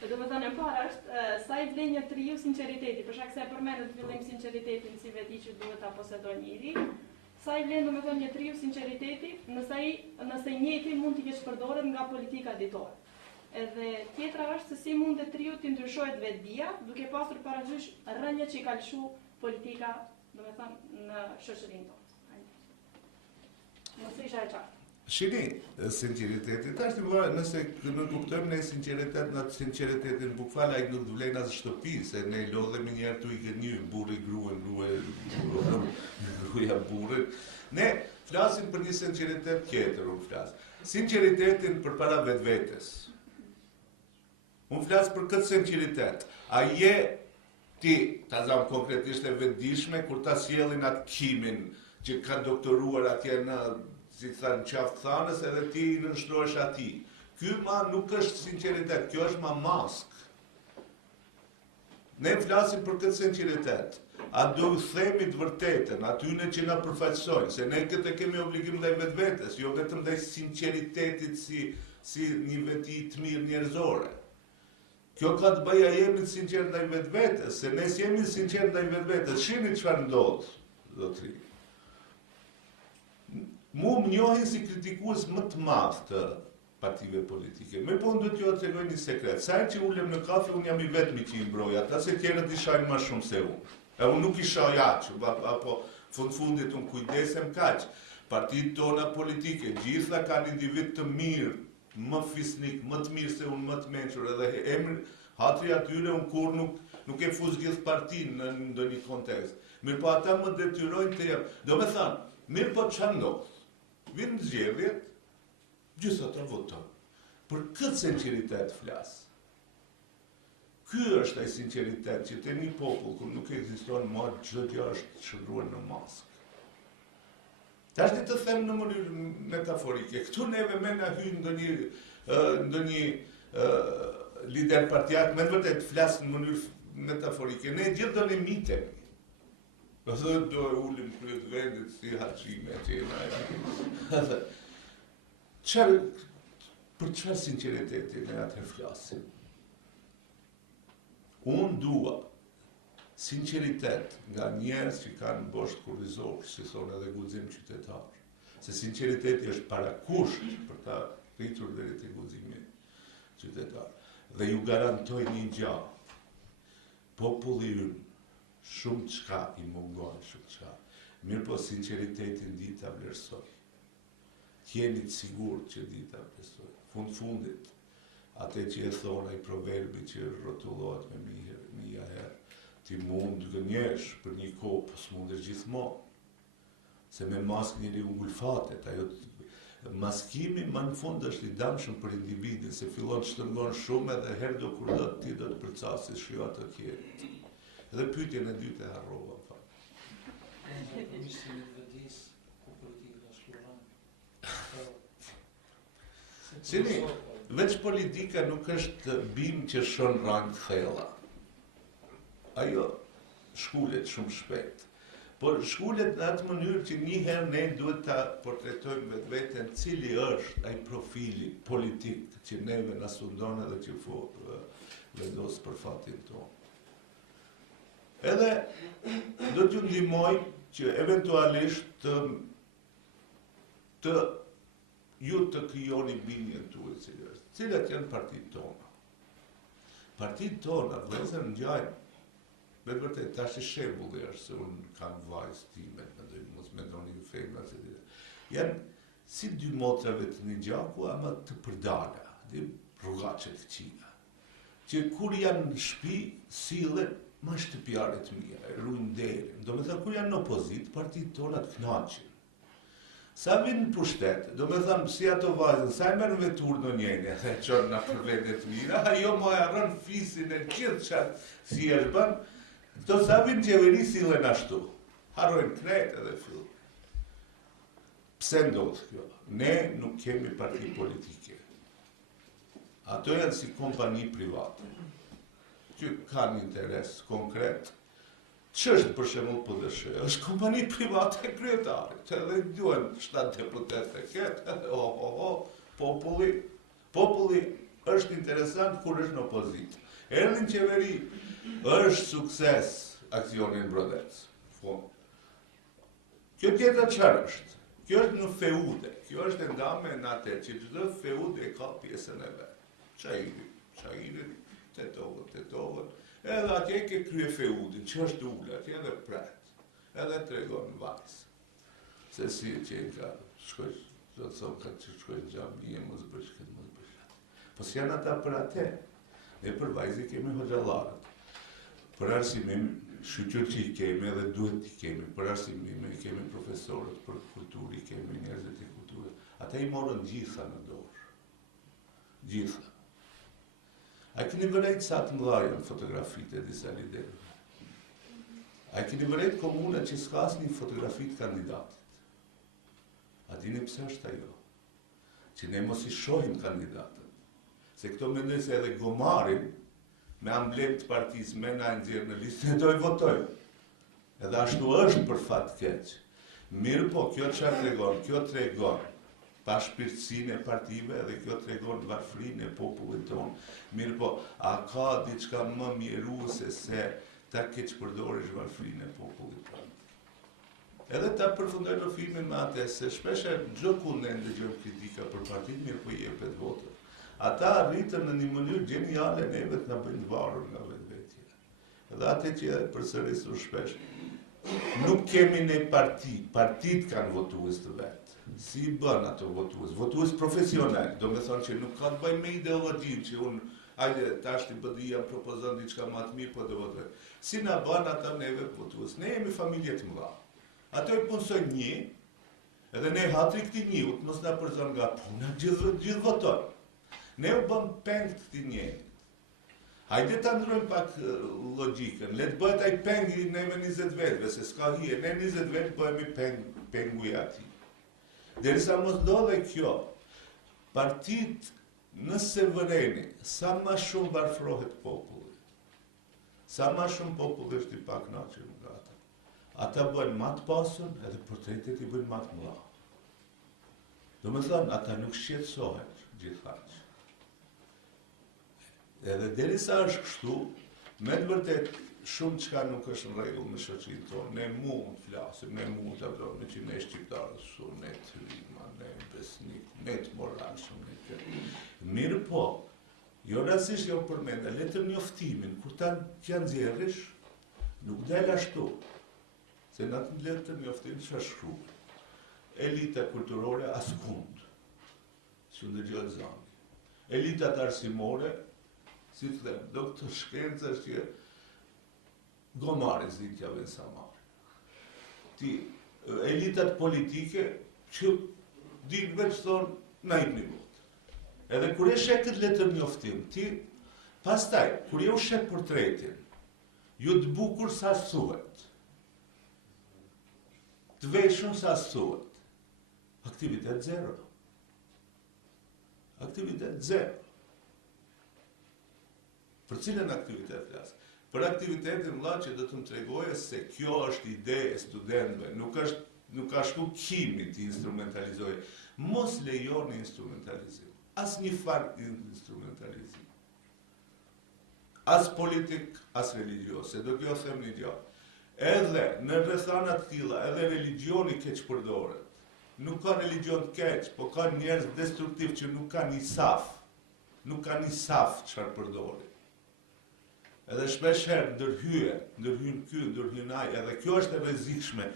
Do të thënë e para është sa i vlen një triu sinqeriteti, për shkak se e përmendët fillim sinqeritetin si veti që duhet ta posedojë njëri. Sa i vlen domethënë një triu sinqeriteti, nëse i njëjti mund t'i kesh përdoret nga politika ditore. Edhe tjetra është se si mund të triu të ndryshohet vetdia, duke pasur parasysh rënjët që i ka lëshu politika, domethënë në shoqërinë tonë. Nëse isha e qartë. Shini, sinceriteti, tash nëse nuk kuptojmë ne sinceritet, në sinceritetin bukfal, ai nuk vlen as shtëpi, se ne lodhemi njerë tu i gënjy, burri gruën, gruaja burrin. Ne flasim për një sinceritet tjetër, unë flas. Sinceritetin përpara vetvetes. Unë flas për këtë sinceritet. A je ti, ta zam konkretisht e vetdijshme, kur ta sjellin atë kimin që ka doktoruar atje në si thënë qaftë thanës, edhe ti i nënshtrohesh ati. Ky ma nuk është sinceritet, kjo është ma mask. Ne flasim për këtë sinceritet. A do u themi të vërtetën, atyne që na përfaqësojnë, se ne këtë kemi obligim ndaj vetvetes, jo vetëm ndaj sinceritetit si një veti të mirë njerëzore. Kjo ka të bëja jemi të sinqert ndaj vetvetes, se ne s'jemi sinqert ndaj vetvetes. Shihni çfarë ndodh, zotëri. Mu më njohin si kritikues më të madh të partive politike. Me po do t'ju tregoj një sekret. Sa që ulem në kafe, unë jam i vetmi që i mbroj ata, se tjerët i shajnë më shumë se unë. E unë nuk i shaj aq, apo fundit unë kujdesem kaq. Partitë tona politike, gjitha kanë individ të mirë, më fisnik, më të mirë se unë, më të mençur, edhe emri hatri atyre unë kur nuk e fuz gjithë partinë në ndonjë kontekst. Mirë po ata më detyrojnë të jep. Do me thanë, mirë po çfarë ndodh? Vinë zgjedhjet, gjithë ata votojnë. Për këtë sinceritet flas. Ky është ai sinceritet që te një popull kur nuk ekziston më çdo gjë është shndruar në maskë. Tash të them në mënyrë metaforike. Këtu neve me na hyn ndonjë lider partijak, me vërtet flas në mënyrë metaforike. Ne gjithë do ne mitemi. Do ulim kryet vendit si haqime atë. Për çfarë sinceriteti ne atë flasim? Unë dua sinceritet nga njerëz që kanë bosht kurrizor, si thonë edhe guxim qytetar. Se sinceriteti është parakusht për ta rritur deri te guximi qytetar. Dhe ju garantoj një gjë. Populli ynë shumë çka i mungon, shumë çka. Mirë po sinceritetin di ta vlerësoj. Jeni të sigurt që di ta vlerësoj. Fundit, atë që e thonë ai proverbi që rrotullohet me mija herë, ti mund të gënjesh për një kohë, po s'mundesh gjithmonë. Se me maskë njëri u ngulfatet, ajo maskimi më në fund është i dëmshëm për individin, se fillon të shtrëngon shumë edhe herë do kur do ti do të përcasis shjo atë tjerë. Edhe pyetjen e dytë e harrova, fakt. Komisjoni të vedis ku politika shkruan. Sini, veç politika nuk është bim që shon rang thella. Ajo shkullet shumë shpejt. Por shkullet në atë mënyrë që njëherë ne duhet ta portretojmë vetveten cili është ai profili politik që neve na sundon edhe që vendos për fatin tonë. Edhe do t'ju ndihmoj që eventualisht të ju të krijoni bindjen tuaj cilat janë partitë tona. Partitë tona, vëllezër, ngjajnë. Me vërtet, tash i shembulli është se unë kam vajzë time, mos mendoni ju femra se janë si dy motrave të një gjaku, ama të përdala, rrugaçe të këqija. Që kur janë në shtëpi, sillen ma shtëpiare të mira, ruajnë derin. Do me thënë, kur janë në opozit, partitë tona të kënaqin. Sa vinë në pushtet, do me thënë, si ato vajzën, sa e merë në vetur në njënje, dhe qonë në për vendet mira, ajo ma e arën fisin e gjithë qatë si është banë, këto sa vinë qeveri sillen ashtu, harrojnë kretë edhe fillë. Pse ndodhë kjo? Ne nuk kemi parti politike. Ato janë si kompani private, që kanë interes konkret. Ç'është për shembull PDSH? Është kompani private e kryetarit, edhe duhen 7 deputetë këtë, populli është interesant kur është në opozitë. Erdhi në qeveri, është sukses aksioni në Brodec. Kjo tjetër çfarë është? Kjo është në feude. Kjo është e ndame në atë që çdo feud e ka pjesën e vet. Çajiri, tetovën. Edhe atje ke krye feudin, që është ullë, atje edhe pret. Edhe tregon vajzë. Se si që e ka shkoj, do të thonë ka që shkoj në gjami, mos bësh këtë, mos bësh atë. Po si janë ata për atë, ne për vajzë kemi hoxhallarët. Për arsimim, shqyqër i kemi edhe duhet i kemi. Për arsimim, kemi profesorët, për kulturi, kemi njerëzit e kulturë. Ata i morën gjitha në dorë. Gjitha. A keni vërejt sa të mëdha fotografitë e disa liderëve? A keni vërejt komune që s'ka asnjë fotografi të kandidatit? A dini pse është ajo? Që ne mos i shohim kandidatët. Se këto mendojnë se edhe gomarin me amblem të partisë me na nxjerr në listë, ne do i votojmë. Edhe ashtu është për fat keq. Mirë po, kjo çfarë tregon? Kjo tregon pa shpirtësinë e partive dhe kjo tregon varfrinë e popullit tonë. Mirë po, a ka diçka më mjeruese se ta keq përdorish varfrinë e popullit tonë? Edhe ta përfundoj në filmin me atë se shpeshe çdo kund ne ndëgjojmë kritika për partitë, mirë po i jepet votën. Ata arritën në një mënyrë gjeniale neve të na bëjnë të varur nga vetvetja. Edhe atë që përsërisur shpesh. Nuk kemi ne parti, partitë kanë votues të vetë. Si i bën ato votues? Votues profesional, do me thonë që nuk ka të bëjë me ideologjinë që unë, hajde, tash të BDI-ja propozon diçka më të mirë, po do votoj. Si na bën ata neve votues? Ne jemi familje të mëdha. Ato i punsojnë një, edhe ne hatri këtij njëut, mos na përzon nga puna, gjithë votojnë. Ne u bëm peng të këtij njëjtë. Hajde ta ndrojmë pak logjikën. Le të bëhet ai pengi neve 20 vetëve, se s'ka hije. Ne 20 vetë bëhemi pengu i atij. Derisa mos ndodhe kjo, partitë nëse vëreni, sa më shumë varfrohet populli, sa më shumë populli është i pakënaqur nga ata. Ata bëjnë më të pasur, edhe portretet i bëjnë më të mëdha. Do me thënë, ata nuk shqetësohen gjithashtu. Edhe derisa është kështu, me të vërtet shumë çka nuk është në rregull me shoqërinë tonë. Ne mund të flasim, ne mund të vlojmë që ne shqiptarët shumë, ne të rima, ne besnik, ne të moralshëm, ne këtë. Mirë po, jo rastisht jo përmenda, letër njoftimin, kur ta që nxjerrësh, nuk del ashtu. Se në atë letër njoftim çfarë shkruaj? Elita kulturore askund, që ndëgjohet zani. Elitat arsimore, si të them, doktor shkenca është që gomare zitjave në Samar. Elitat politike që dinë veç thonë na i një votë. Edhe kur e shek këtë letër njoftim, ti pastaj, kur e u shek portretin, ju të bukur sa thuhet, të veshun sa thuhet, aktivitet zero. Aktivitet zero. Për cilën aktivitet flas? Për aktivitetin vëlla që do të më tregoje se kjo është ide e studentëve, nuk ka shku kimi të instrumentalizojë. Mos lejoni instrumentalizim. Asnjë farë instrumentalizim. As politik, as religios, se do t'jo them një gjë. Edhe në rrethana të tilla, edhe religioni keq përdoret. Nuk ka religion të keq, po ka njerëz destruktiv që nuk kanë një saf. Nuk kanë një saf çfarë përdorin. Edhe shpesh herë ndërhyn ky, ndërhyn ai, edhe kjo është e rrezikshme.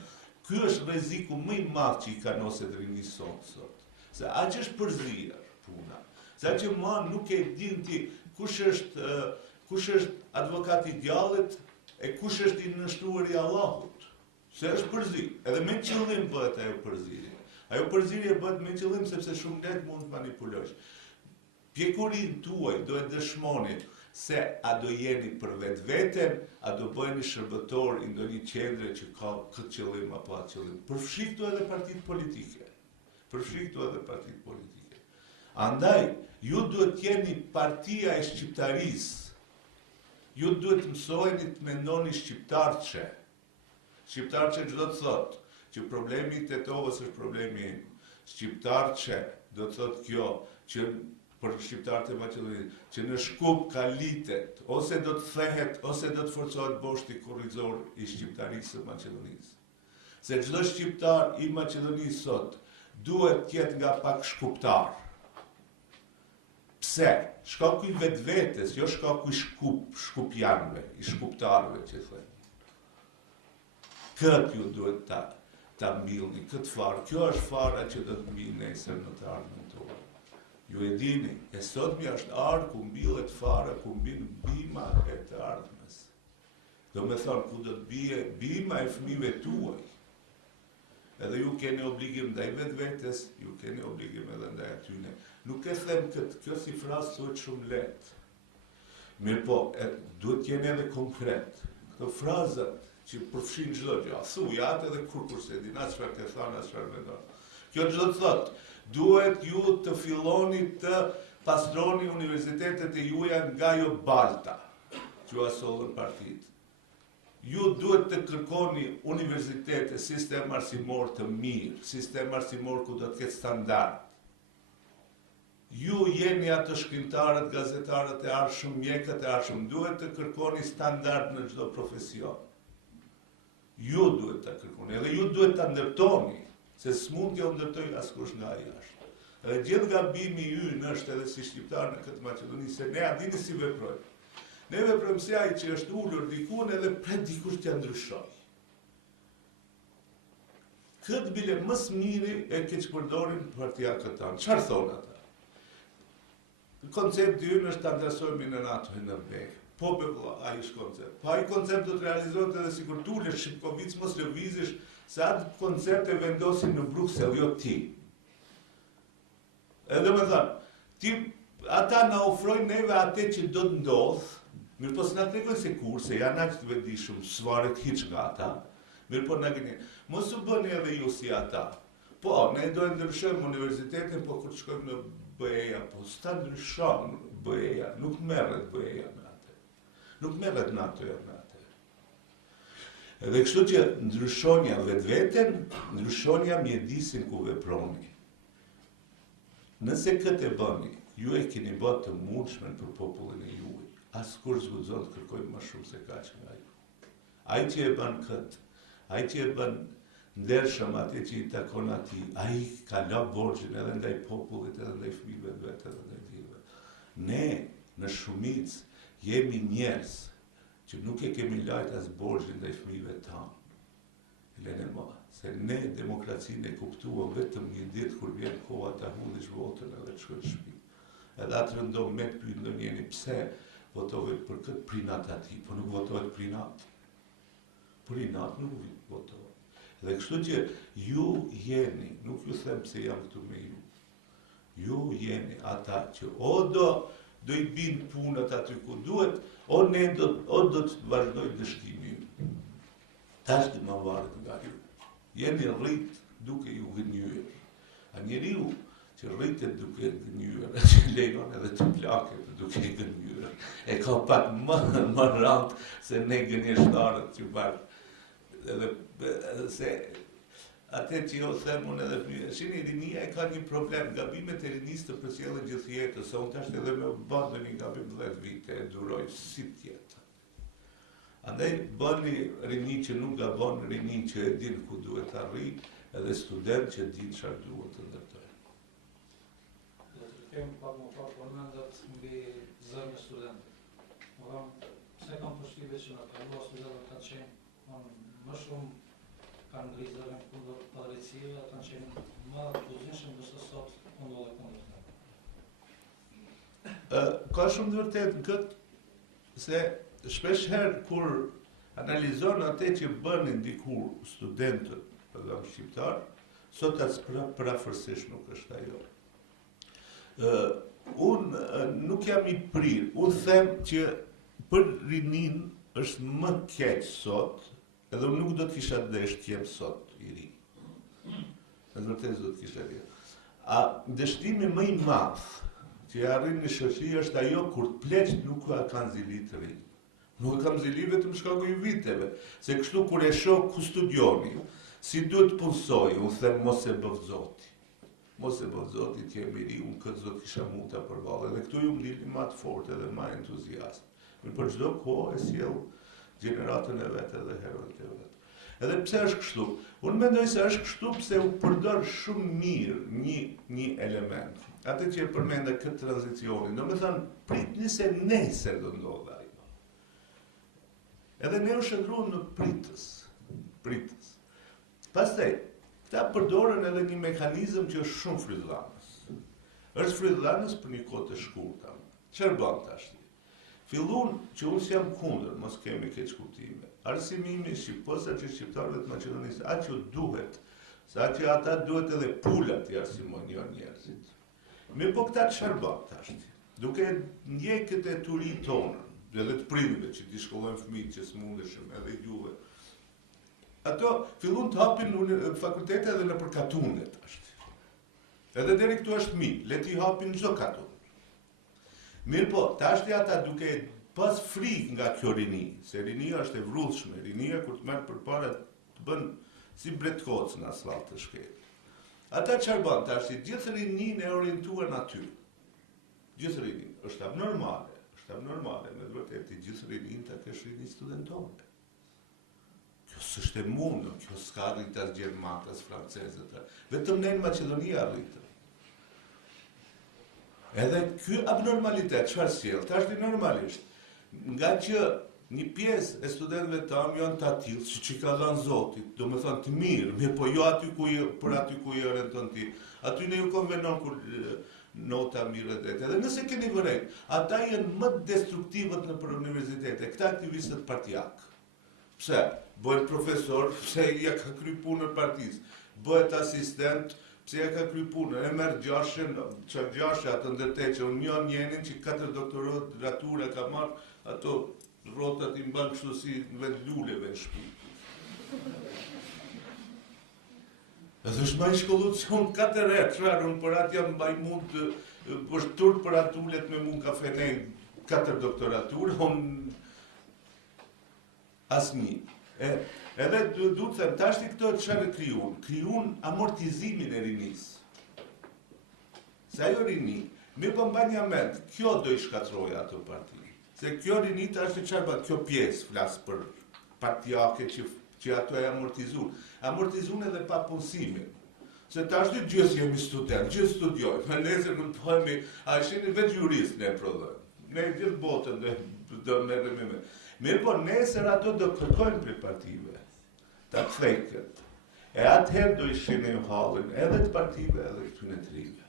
Ky është rreziku më i madh që i ka noset rinisë sot. Se aq është përzierë puna. Se aq që ma nuk e din ti kush është advokati i djallit e kush është i nënshtruar i Allahut. Se është përzirë. Edhe me qëllim bëhet ajo përzirje. Ajo përzirje bëhet me qëllim sepse shumë lehtë mund të manipulosh. Pjekurin tuaj do e dëshmoni se a do jeni për vetveten, a do bëheni shërbëtor i ndonjë qendre që ka këtë qëllim apo atë qëllim. Përfshi këtu edhe partitë politike. Andaj, ju duhet jeni partia e shqiptarisë. Ju duhet mësojeni të mendoni shqiptarçe. Shqiptarçe çdo të thotë që problemi i Tetovës është problemi im. Shqiptarçe do të thotë kjo që për shqiptarët e Maqedonisë, që në Shkup ka litet, ose do të thehet, ose do të forcohet boshti kurrizor i shqiptarisë së Maqedonisë. Se çdo shqiptar i Maqedonisë sot duhet të jetë nga pak shkuptar. Pse? Shkaku i vetvetes, jo shkaku i shkupjanëve, i shkuptarëve që thënë. Këtë ju duhet ta mbillni, këtë farë. Kjo është fara që do të mbi nesër në të ardhmen tonë. Ju e dini, e sotmi është ardhë ku mbillet fara, ku mbin bima e të ardhmes. Do me thonë, ku do të bie bima e fëmijëve tuaj. Edhe ju keni obligim ndaj vetvetes, ju keni obligim edhe ndaj atyne. Nuk e them këtë, kjo si frasë thuhet shumë lehtë. Mirë po, duhet jeni edhe konkret. Këto frazat që përfshin çdo gjë, thuj atë edhe kur se din as çfarë ke thënë, as çfarë mendon. Kjo çdo të thotë, duhet ju të filloni të pastroni universitetet e juaja nga jo balta, që asollën partit. Ju duhet të kërkoni universitete, sistem arsimor të mirë, sistem arsimor ku do të ketë standard. Ju jeni ato shkrimtarët, gazetarët e arshëm, mjekët e arshëm, duhet të kërkoni standard në çdo profesion. Ju duhet të kërkoni, edhe ju duhet të ndërtoni, se s'mund t'jo ndërtoj askush nga jashtë. Edhe gjithë gabimi ynë është edhe si shqiptar në këtë Maqedoni, se ne a dini si veprojmë. Ne veprojmë si ai që është ullur dikun edhe pret dikush t'ja ndryshoj. Këtë bile mës miri e keq përdorin partia këtan. Çfarë thonë ata? Koncepti ynë është ta ndresojmë në NATO e në BE. Po bëvlla, ai është koncept. Po ai koncept do të realizohet edhe sikur t'ulesh Shqipkovic mos lëvizish, se atë koncept e vendosin në Bruksel, jo ti. Edhe me thënë, ata na ofrojnë neve atë që do të ndodhë, mirë po s'na tregojnë se kur, se janë aq të vetëdijshëm, s'varet hiç nga ata, mirë po na gënjen. Mos u bëni edhe ju si ata. Po, ne do të ndryshojmë universitetin, po kur shkojmë në BE-ja, po s'ta ndryshon BE-ja, nuk merret BE-ja me atë. Nuk merret NATO-ja me atë. Edhe kështu që ndryshonja vetveten, ndryshonja mjedisin ku veproni. Nëse këtë e bëni, ju e keni bërë të mundshme për popullin e juaj. Askur s'guxon të kërkojmë më shumë se kaq nga ju. Ai që e bën këtë, ai që e bën ndershëm atë që i takon atij, ai ka la borxhin edhe ndaj popullit, edhe ndaj fëmijëve vetë, edhe ndaj tjerëve. Ne në shumicë jemi njerëz që nuk e kemi lajt as borxhin ndaj fëmijëve tanë. Lene ma, se ne demokracinë e kuptuam vetëm një ditë kur vjen koha ta hudhish votën edhe të shkosh në shtëpi. Edhe atë rëndom me të pyet ndonjëri pse votove për këtë prinat ati, po nuk votohet prinat. Prinat nuk votohet. Dhe kështu që ju jeni, nuk ju them pse jam këtu me ju, ju jeni ata që o do i bind punët aty ku duhet, o do të vazhdoj dështimi ju. Tash të më varet nga ju. Jeni rrit duke ju gënjur. A njeriu që rritet duke gënjur, që lejon edhe të plaket duke gënjur. E ka pak më rand se ne gënjeshtarët që pak. Edhe se atë që jo them unë edhe pyet, shini rinia e ka një problem, gabimet e rinisë të përcjellen gjithë jetën, se unë tash edhe me bën një gabim 10 vite, e duroj si tjetër. Andaj bëni rini që nuk gabon, rini që e din ku duhet të arri, edhe student që din çfarë duhet të ndërtojë. Do të rikthejmë pak më parë përmendet mbi zërin e studentëve. Se kam përshtypjen që në kaluar studentët kanë qenë më shumë kanë ngritë zërin kundër padrejtësive, kanë qenë më të fuqishëm ndërsa sot kundër kundër. Ka shumë të vërtetë në këtë se shpesh herë kur analizon atë që bënin dikur studentët shqiptar, sot atë parafërsisht nuk është ajo. Unë nuk jam i prirë, unë them që për rinin është më keq sot, edhe unë nuk do të kisha dësht që jem sot i ri. Në vërtet do të kisha ri. A dështimi më i madh që arrin në shoqëri është ajo kur të pleqt nuk ka kanë zili të ri. Nuk kam zili vetëm shkaku i viteve, se kështu kur e shoh ku studioni, si duhet punsoj, unë them mos e bëv zoti. Mos e bëv zoti që jemi ri, unë këtë zot kisha muta përbalë, edhe këtu ju mlili ma të fort edhe ma entuziast. Mirë për çdo kohë e sjell gjeneratën e vetë edhe herojt e vetë. Edhe pse është kështu? Unë mendoj se është kështu pse u përdor shumë mirë një element. Atë që e përmenda këtë tranzicionin, do me thënë, pritni se nesër do ndodhe ajo. Edhe ne u shëndruam në pritës. Pastaj, këta përdorën edhe një mekanizëm që është shumë frydhlanës. Është frydhlanës për një kohë të shkurtër. Çfarë bën tash? Fillon që unë jam kundër, mos kemi keq kuptime. Arsimi im posa që shqiptarëve të Maqedonisë, atë që duhet, sa që ata duhet edhe pulat të arsimojnë njerëzit. Me po këta çfarë bën tash? Duke ndjek këtë turi tonë, edhe të prindve që t'i shkollojnë fëmijët që s'mundeshëm edhe juve. Ato fillon të hapin fakultete edhe në për katunet ashtë. Edhe deri këtu është mirë, le t'i hapin çdo katun. Mirë po, tashti ata duke pas frikë nga kjo rini, se rinia është e vrrullshme, rinia kur të merr përpara të bën si bretkocë në asfalt të shkëlqyer. Ata çfarë bën tashti, gjithë rinin e orientuan aty. Gjithë rinin është abnormale, me vërtetë gjithë rinin ta kesh rini studentore. Kjo s'është e mundur, kjo s'ka rritas gjermatas, francezët, vetëm ne në Maqedoni arritëm. Edhe ky abnormalitet, çfarë sjell? Tashti normalisht, nga që një pjesë e studentëve tamë janë të atill, siç i ka dhënë Zoti, domethënë të mirë, mirë po jo aty ku i orienton ti. Aty ne ju konvenon kur nota mirë dhe edhe nëse keni vërejt, ata janë më destruktivët në për universitete, këta aktivistët partijak. Pse? Bëhet profesor, pse ja ka kry punën partisë, bëhet asistent, pse ja ka kry punën, e merr gjashën, çfarë gjashë atë ndërteqe, unë njoh njenin që 4 doktoratura ka marrë, ato rrotat i mban kështu si në vend luleve në shtëpi. Edhe është më i shkolluar se unë 4 herë, çfarë unë për atë jam mbaj mund është turp për atë ulet me mund kafene 4 doktoratura, unë asnjë. Edhe du të them, tashti këto çfarë krijun amortizimin e rinisë. Se ajo rini, me pëmbanja mend, kjo do i shkatroj ato parti. Se kjo rini tashti çfarë bën, kjo pjesë flas për partijake që ato e amortizun edhe pa punësimin. Se tashti gjithë jemi student, gjithë studiojmë, me nesër mund të themi, a shihni vetë jurist ne prodhojmë. Ne gjithë botën do merrem me. Mirë po, nesër ato do kërkojnë për partive, ta kthejkët. E atëherë do i shihni hallin edhe të partive edhe këtyre të rive.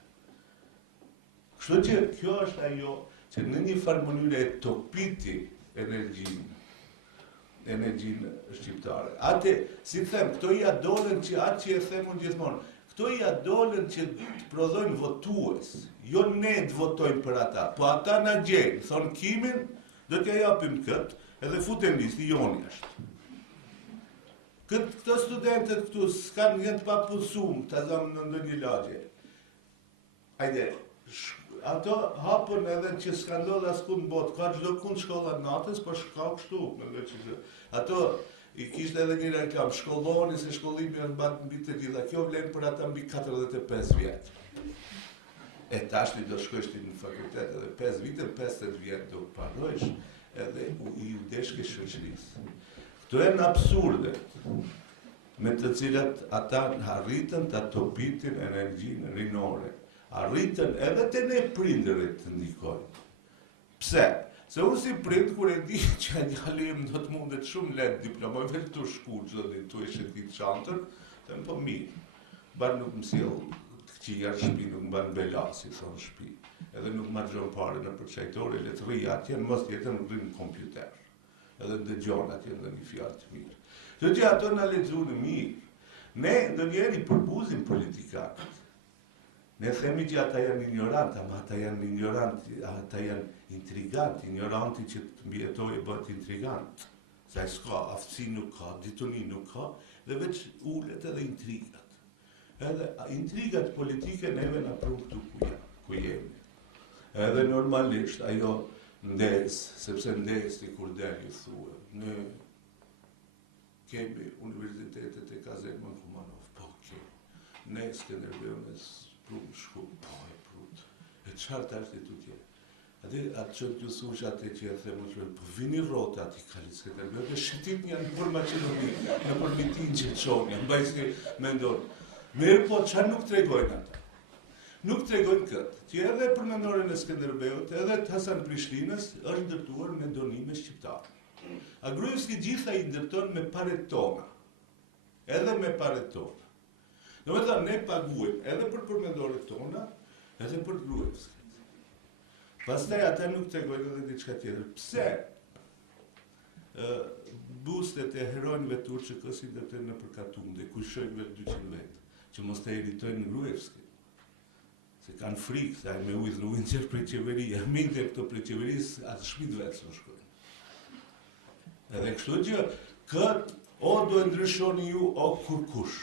Kështu që kjo është ajo që në një farë mënyrë e topiti energjinë shqiptare. Atë, si them, këto i adolen që atë që e them unë gjithmonë, këto i adolen që të prodhojnë votues, jo ne të votojnë për ata, po ata na gjejnë, thonë Kimin, do t'ja japim këtë, edhe futen listi joni është. Këto studentët këtu s'kan jenë të papunësum, të zamë në ndonjë lagje. hajde, ato hapën edhe që s'ka ndodhur askund në botë, ka çdo kund shkolla natës, po shka kështu, mendoj që ato i kishte edhe një reklam, shkolloni se shkollimi është bërë mbi të gjitha, kjo vlen për ata mbi 45 vjet. E tash ti do shkosh ti në fakultet edhe 5 vite, 50 vjet do parojsh edhe i udeshke shoqërisë. Këto janë absurde, me të cilat ata arritën të topitin energjinë rinore. Arritën edhe të ne prindërit të ndikojnë. Pse? Se unë si prind, kur e di që djali im do të mundet shumë lehtë diplomoj, vetë të shku çdo ditë tu e shetit çantën, them po mirë. Bar nuk më sjell të këqija në shtëpi, nuk mban bela, si thonë shtëpi. Edhe nuk marrë parë në përçajtore, le të rri atje, në mos tjetër nuk rri në kompjuter. Edhe dëgjon atje në një fjalë të mirë. Të që ato na lexuan mirë. Ne ndonjëherë i përbuzim politikanët. Ne themi që ata janë ignorantë, ama ata janë ignorantë, ata janë intrigantë, ignoranti që të mbjetojë bëhet intrigant. Se ai s'ka, aftësi nuk ka, dituni nuk ka, dhe veç ulet edhe intrigat. Edhe intrigat politike neve na pru këtu ku jemi. Edhe normalisht ajo ndes, sepse ndesi kur del ju thue, ne kemi universitetet e Kazemën Kumanov, po kemi. Ne Skënderbeunës prunë shku, po e prut. E qarë të ashtë të tje? Atë që të thush atë që e themë që po vini rota ati kalit Skënderbeut, dhe shetit një në për Maqedoni, në për mitin që qonja, në bajski me ndonë. Mirë po, qa nuk tregojnë ata? Nuk tregojnë këtë, që edhe përmendoren e Skënderbeut, edhe të Hasan Prishtinës, është ndërtuar me donime shqiptarë. A Gruevski gjitha i ndërton me paret tona, edhe me paret tona. Do me thënë, ne paguim edhe për përmendoret tona, edhe për Gruevskit. Pastaj ata nuk tregojnë edhe diçka tjetër. Pse bustet e heronjve turqë kësi dhe të në përkatunde, ku shojnë vetë 200 vetë, që mos të irritojnë Gruevskit. Se kanë frikë, se me ujtë në ujnë qërë prej qeveria, minte këto prej qeverisë, atë shpit vetë së shkojnë. Edhe kështu që këtë, o do e ndryshoni ju, o kurkush.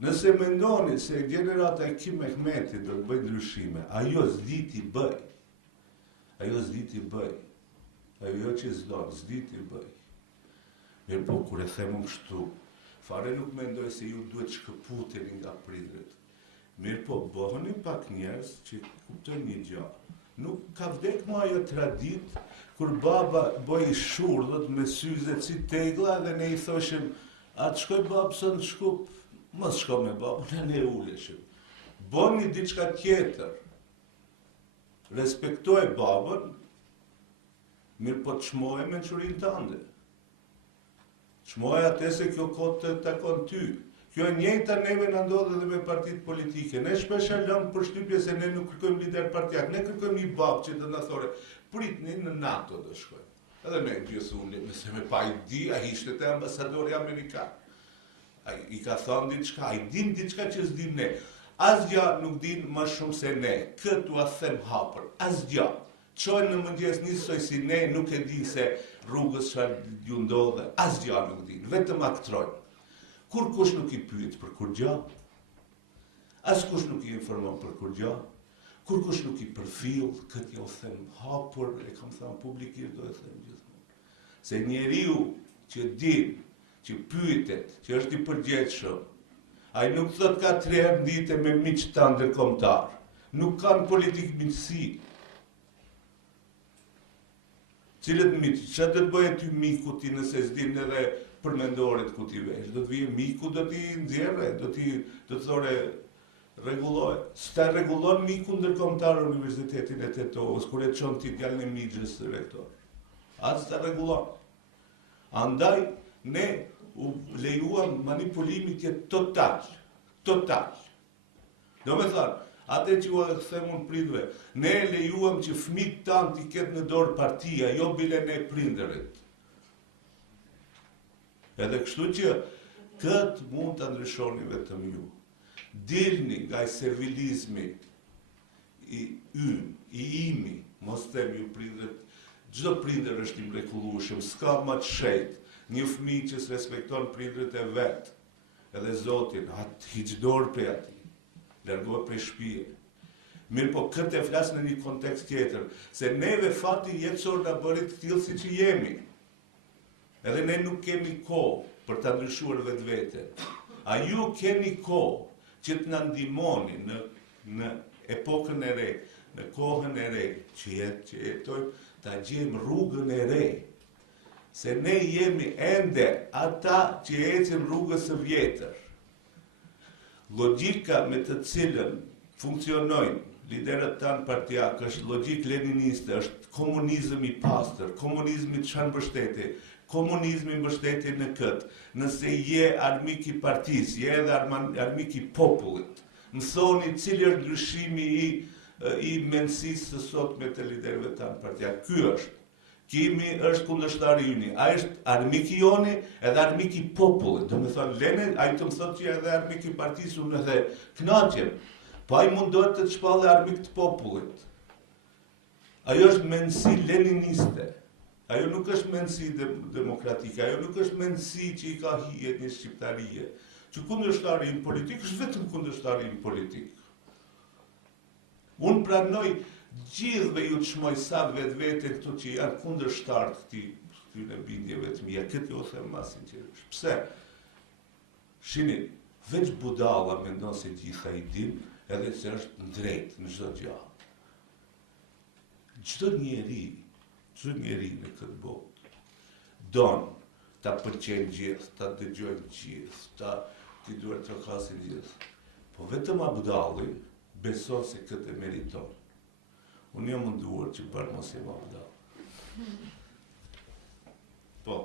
Nëse mendoni se gjenerata e Kim Mehmeti do të bëj ndryshime, ajo s'di ti bëj. Ajo që s'di ti bëj. Mirë po, kur e themun kështu, fare nuk mendoj se ju duhet shkëputeni nga prindrit. Mirë po, bëhoni pak njerëz që kuptojnë një gjallë. Nuk ka vdek ma ajo tradit, kur baba bëj shurdhët me syze si tegla dhe ne i thoshim, atë shkoj babë së në shkup, mos shko me babën, ne uleshim. Bëni diçka tjetër, respektoj babën, mirë po të shmoj me qurin tënde. Shmoj atë se kjo kohë të takon ty. Kjo e njëjta neve në ndodhe dhe me partit politike. Ne shpesha lëmë për shtypje se ne nuk kërkojmë lider partijak, ne kërkojmë një babë që të në thore, pritni në NATO dhe shkojmë. Edhe ne në gjësunë, nëse me pa i di, a ishte të ambasadori Amerikan. I ka thonë diçka, i din diçka që s'dim ne. Asgja nuk din më shumë se ne, këtu a them hapër, asgja. Qojnë në mëngjes njësoj si ne, nuk e din se rrugës që ju ndodhe, asgja nuk din, vetëm aktrojnë. Kur kush nuk i pyet për kur gja, as kush nuk i informon për kur gja, kur kush nuk i përfill, këtë jo them hapur, e kam thënë publikisht do e them gjithmonë. Se njeriu që din, që pyetet, që është i përgjithshëm, ai nuk thot ka 3 herë ndite me miq tan ndërkombëtar, nuk kanë politik miqësi. Cilët miq, çfarë do të bëjë ty miku ti nëse s'din edhe përmendoret ku ti vesh, do të vijë miku, do t'i nxjerrë, do të thore rregulloj. S'ta rregullon miku ndërkombëtar Universitetin e Tetovës, kur e çon ti djalin e Mixhës rektor. As ta rregullon. Andaj ne u lejuam manipulimin total. Do me thënë, atë që u them unë prindve, ne lejuam që fëmijët tanë t'i ketë në dorë partia, jo bile ne prindërit. Edhe kështu që këtë mund të ndryshoni vetëm ju. Dilni nga i servilizmi i imi, mos them ju prindërit, çdo prindër është i mrekullueshëm, s'ka më të shejt. Një fëmijë që s'respekton prindërit e vet, edhe Zotin, atë hiq dorë prej atij. largohet prej shtëpie. Mirë po këtë e flas në një kontekst tjetër, se neve fati jetësor na bëri të tillë siç jemi. Edhe ne nuk kemi kohë për ta ndryshuar vetveten. A ju keni kohë që të na ndihmoni në epokën e re, në kohën e re që jetojmë, ta gjejmë rrugën e re. Se ne jemi ende ata që ecim rrugës së vjetër. Logjika me të cilën funksionojnë liderët tanë partijak është logjik leniniste, është komunizëm i pastër, komunizmi çfarë mbështeti? Komunizmi mbështeti në këtë. Nëse je armik i partisë, je edhe armik i popullit. Mësoni cili është ndryshimi i mendësisë së sotme të liderëve tanë partijak. Ky është. Kimi është kundërshtari yni. Ai është armik i joni edhe armik i popullit. Do me thonë, Lenin, ai të më thotë që edhe armik i partisë, unë edhe kënaqem. Po ai mundohet të të shpallë armik të popullit. Ajo është mendësi leniniste. Ajo nuk është mendësi demokratike. Ajo nuk është mendësi që i ka hijet një shqiptarie. Që kundërshtari im politik është vetëm kundërshtari im politik. Unë pranoj gjithve ju të shmoj sa vetvete këtu që janë kundërshtarë këtyre bindjeve të mia. Këtë jo them ma sinqerisht. Pse? Shini, veç budalla mendon se gjitha i din, edhe se është drejt në çdo gjë. Çdo njeri në këtë botë don ta pëlqejnë gjithë, ta dëgjojnë gjithë, ti duhet të kasin gjithë. Po vetëm abdalli beson se këtë e meriton. Unë jam munduar që bërë mos jem abdall. Po.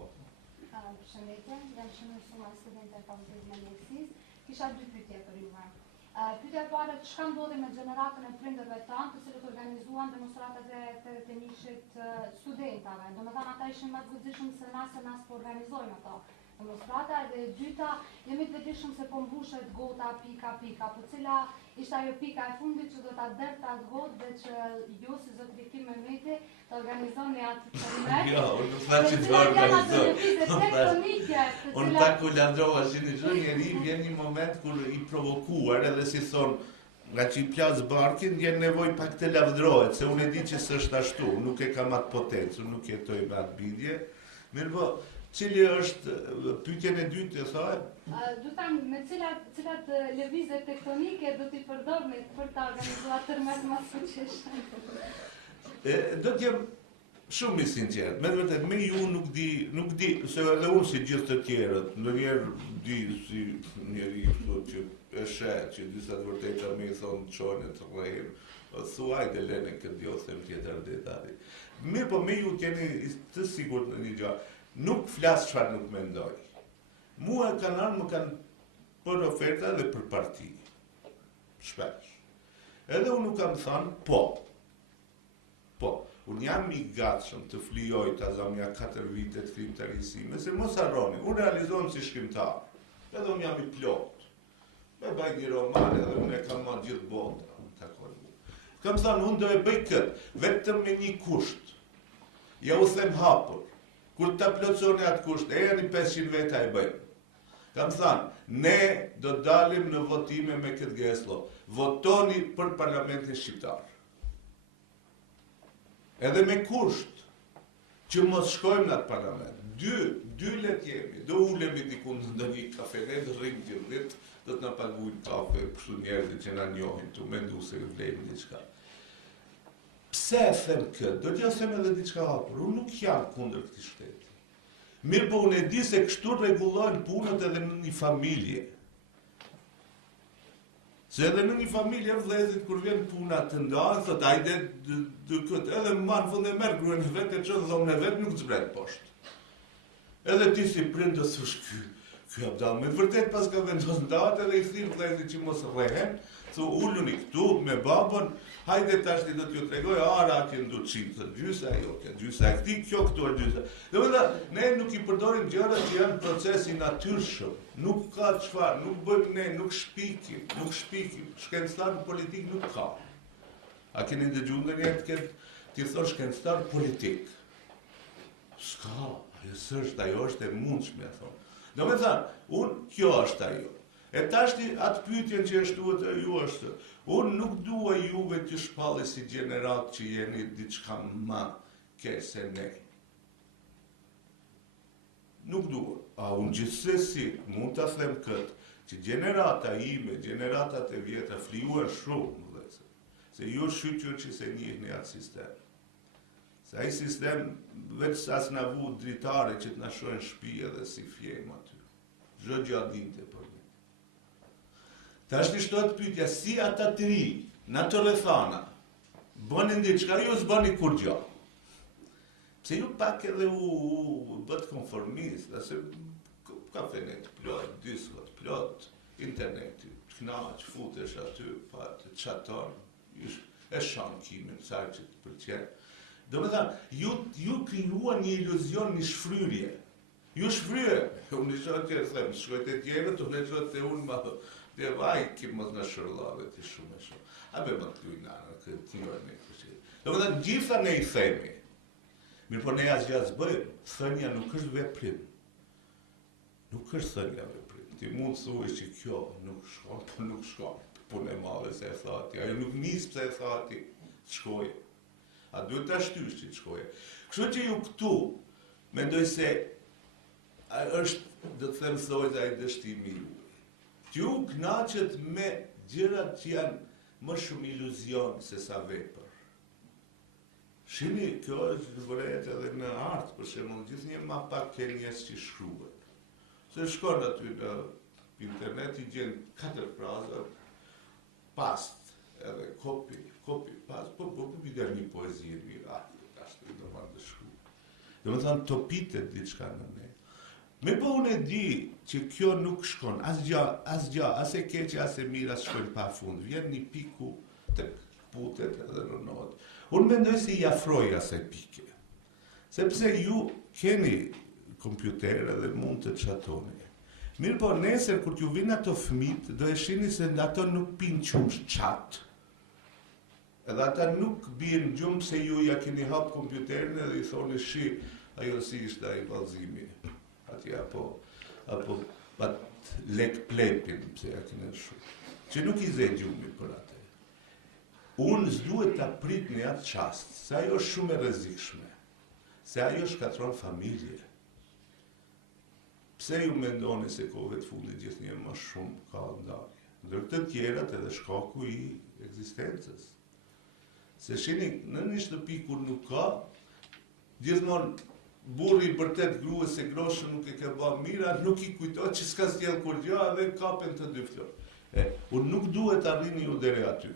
Përshëndetje, jam shënësua studente e Fakultetit të Mjekësisë. Kisha dy pyetje për juve. Pyetja e parë, çka ndodhi me gjeneratën e prindërve tanë, të cilët organizuan demonstratat e të nishit studentave. Domethënë ata ishin më të vëzhgjshëm se na po organizojmë ato demonstrata. Edhe e dyta, jemi të vetëdijshëm se po mbushet gota pika, po cila ishte ajo pika e fundit që do ta derte atë gotë dhe që ju si zotëri Kim Mehmeti të organizoni atë tërmet. Jo, unë tha që të organizoj. Unë ta kulandrova që në çdo njeri vjen një moment kur i provokuar edhe si thonë, nga që i plas barkin, vjen nevojë pak të lavdrohet, se unë e di që s'është ashtu, nuk e kam atë potencë, unë nuk jetoj me atë bindje. Mirë po, cili është pyetjen e dytë e thonë? Do të them me cilat lëvizje tektonike do t'i përdorni për ta organizuar tërmet më suksesshëm. Do të jem shumë i sinqert. Me vërtet me ju nuk di, se edhe unë si gjithë të tjerët, ndonjëherë di si njeri që e sheh që disa të vërteta më i thonë çojnë të rrejnë, thuaj dhe lene këtë dio them tjetër detali. Mirë po me ju keni të sigurt në një gjë. Nuk flas çfarë nuk mendoj. Mua më kanë për oferta dhe për parti. Shpesh. Edhe unë nuk kam thënë po. Unë jam i gatshëm të flijoj të azamja 4 vite të krimtarisime, se mos harroni, unë realizohem si shkrimtar. Edhe unë jam i plot. Me baj një roman edhe unë e kam marrë gjithë botra. Kam thënë, unë do e bëj këtë, vetëm me një kusht. Ja u them hapur. Kur ta plotësoni atë kusht, e janë 500 veta e bëjmë. Kam thënë, ne do dalim në votime me këtë geslo. Votoni për Parlamentin Shqiptar. Edhe me kusht që mos shkojmë në atë parlament. Dy let jemi, do ulemi diku në ndonjë kafene, do rrim gjithë, do të na paguajnë kafe, kështu njerëzit që na njohin, tu mendu se vlejmë diçka. Pse e them këtë? Do t'ja them edhe diçka hapur. Unë nuk jam kundër këtij shteti. Mirë po unë e di se kështu rregullojnë punët edhe në një familje. Se edhe në një familje vëllezrit kur vjen puna të ndarë, thot hajde këtë, edhe më në fund e merr gruan e vet e çon dhomën e vet, nuk zbret poshtë. Edhe ti si prind do thosh ky abdall me vërtet pas ka vendosur ndatë edhe i thirr vëllezrit që mos rrehen, thu uluni këtu me babën, hajde tash ti do t'ju tregoj ara atje ndu çim, thot gjysa ajo, gjysa e këtij, kjo këtu është gjysa. Domethënë ne nuk i përdorim gjërat që janë procesi natyrshëm. Nuk ka çfarë, nuk bëjmë ne, nuk shpikim. Shkencëtar politik nuk ka. A keni dëgjuar ndonjëherë ti thosh shkencëtar politik? S'ka, ajo është e mundshme, thonë. Domethënë, kjo është ajo. E tashti atë pyetjen që e shtuat e ju është, unë nuk dua juve të shpallë si gjenerat që jeni diçka më ke se ne. Nuk dua. A unë gjithsesi mund të them këtë, që gjenerata ime, generatat e vjetra fliuar shumë, vëllezër, se ju shqyqyr që se njihni atë sistem. Se ai sistem veç sa s'na vu dritare që t'na shojnë shtëpi edhe si fjem aty. Çdo gjë dinte për ne. Tash ti shtohet pyetja si ata të ri, në të rrethana, bënin diçka, ju s'bëni kur gjë. Pse ju pak edhe u bët konformist, se kafenet plot, diskot plot, interneti, knaq, futesh aty, pa të qaton, e shan kimin, sa që të përqen. Do me thamë, ju krijuan një iluzion, një shfryrje. Ju shfryrje, unë i shotë që e them, shkojt e tjerët, unë e shotë të unë ma dhe vaj, kim mos në shërlave të shumë e shumë. Abe më të lujnana, këtë tjoj me kështë. Do me thamë, gjitha ne i themi, mirë po ne asgjë as bëjmë, thënja nuk është veprim. Nuk është thënja veprim. Ti mund të thuaj që kjo nuk shkon, po nuk shkon. Punë e madhe se e thati. Ajo nuk nis pse e thati, shkoje. A duhet ta shtysh që të shkoje. Kështu që ju këtu, mendoj se është, do të them thojza ai dështimi juaj. Ju kënaqet me gjërat që janë më shumë iluzion se sa vepër. Shini, kjo është vërejt edhe në artë, për shembull, gjithnjë ma pak ke njerëz që shkruhet. Se shkon aty në internet i gjen 4 fraza, past, edhe kopi, past, po bider një poezi e mirë, ashtë të normal të shkru. Do me thënë, topitet diçka në ne. Me po unë e di që kjo nuk shkon, asgjë, as e keqe, as e mirë, as shkojnë pa fund. Vjen një piku të putet edhe rënohet. Unë mendoj se i afroj asaj pike. Sepse ju keni kompjutere dhe mund të çatoni. Mirë po, nesër, kur t'ju vinë ato fëmijët, do e shihni se ato nuk pinë qumsh çat. Edhe ata nuk bien gjumë se ju ja keni hap kompjuterin edhe i thoni shi, ajo si ishte ai vallëzimi. Atje apo pat lek plepin, pse ja keni shumë. Që nuk i zë gjumi për atë. Unë s'duhet ta pritni atë çast, se ajo është shumë e rrezikshme. Se ajo shkatron familje. Pse ju mendoni se kohëve të fundit gjithnjë më shumë ka ndarje? Ndër të tjerat edhe shkaku i ekzistencës. Se shini, në një shtëpi kur nuk ka, gjithmonë burri i bërtet gruas se groshën nuk e ka bë mira, nuk i kujtohet që s'ka s'djell kur gjë dhe kapen të dy florë. Unë nuk duhet arrini ju deri aty.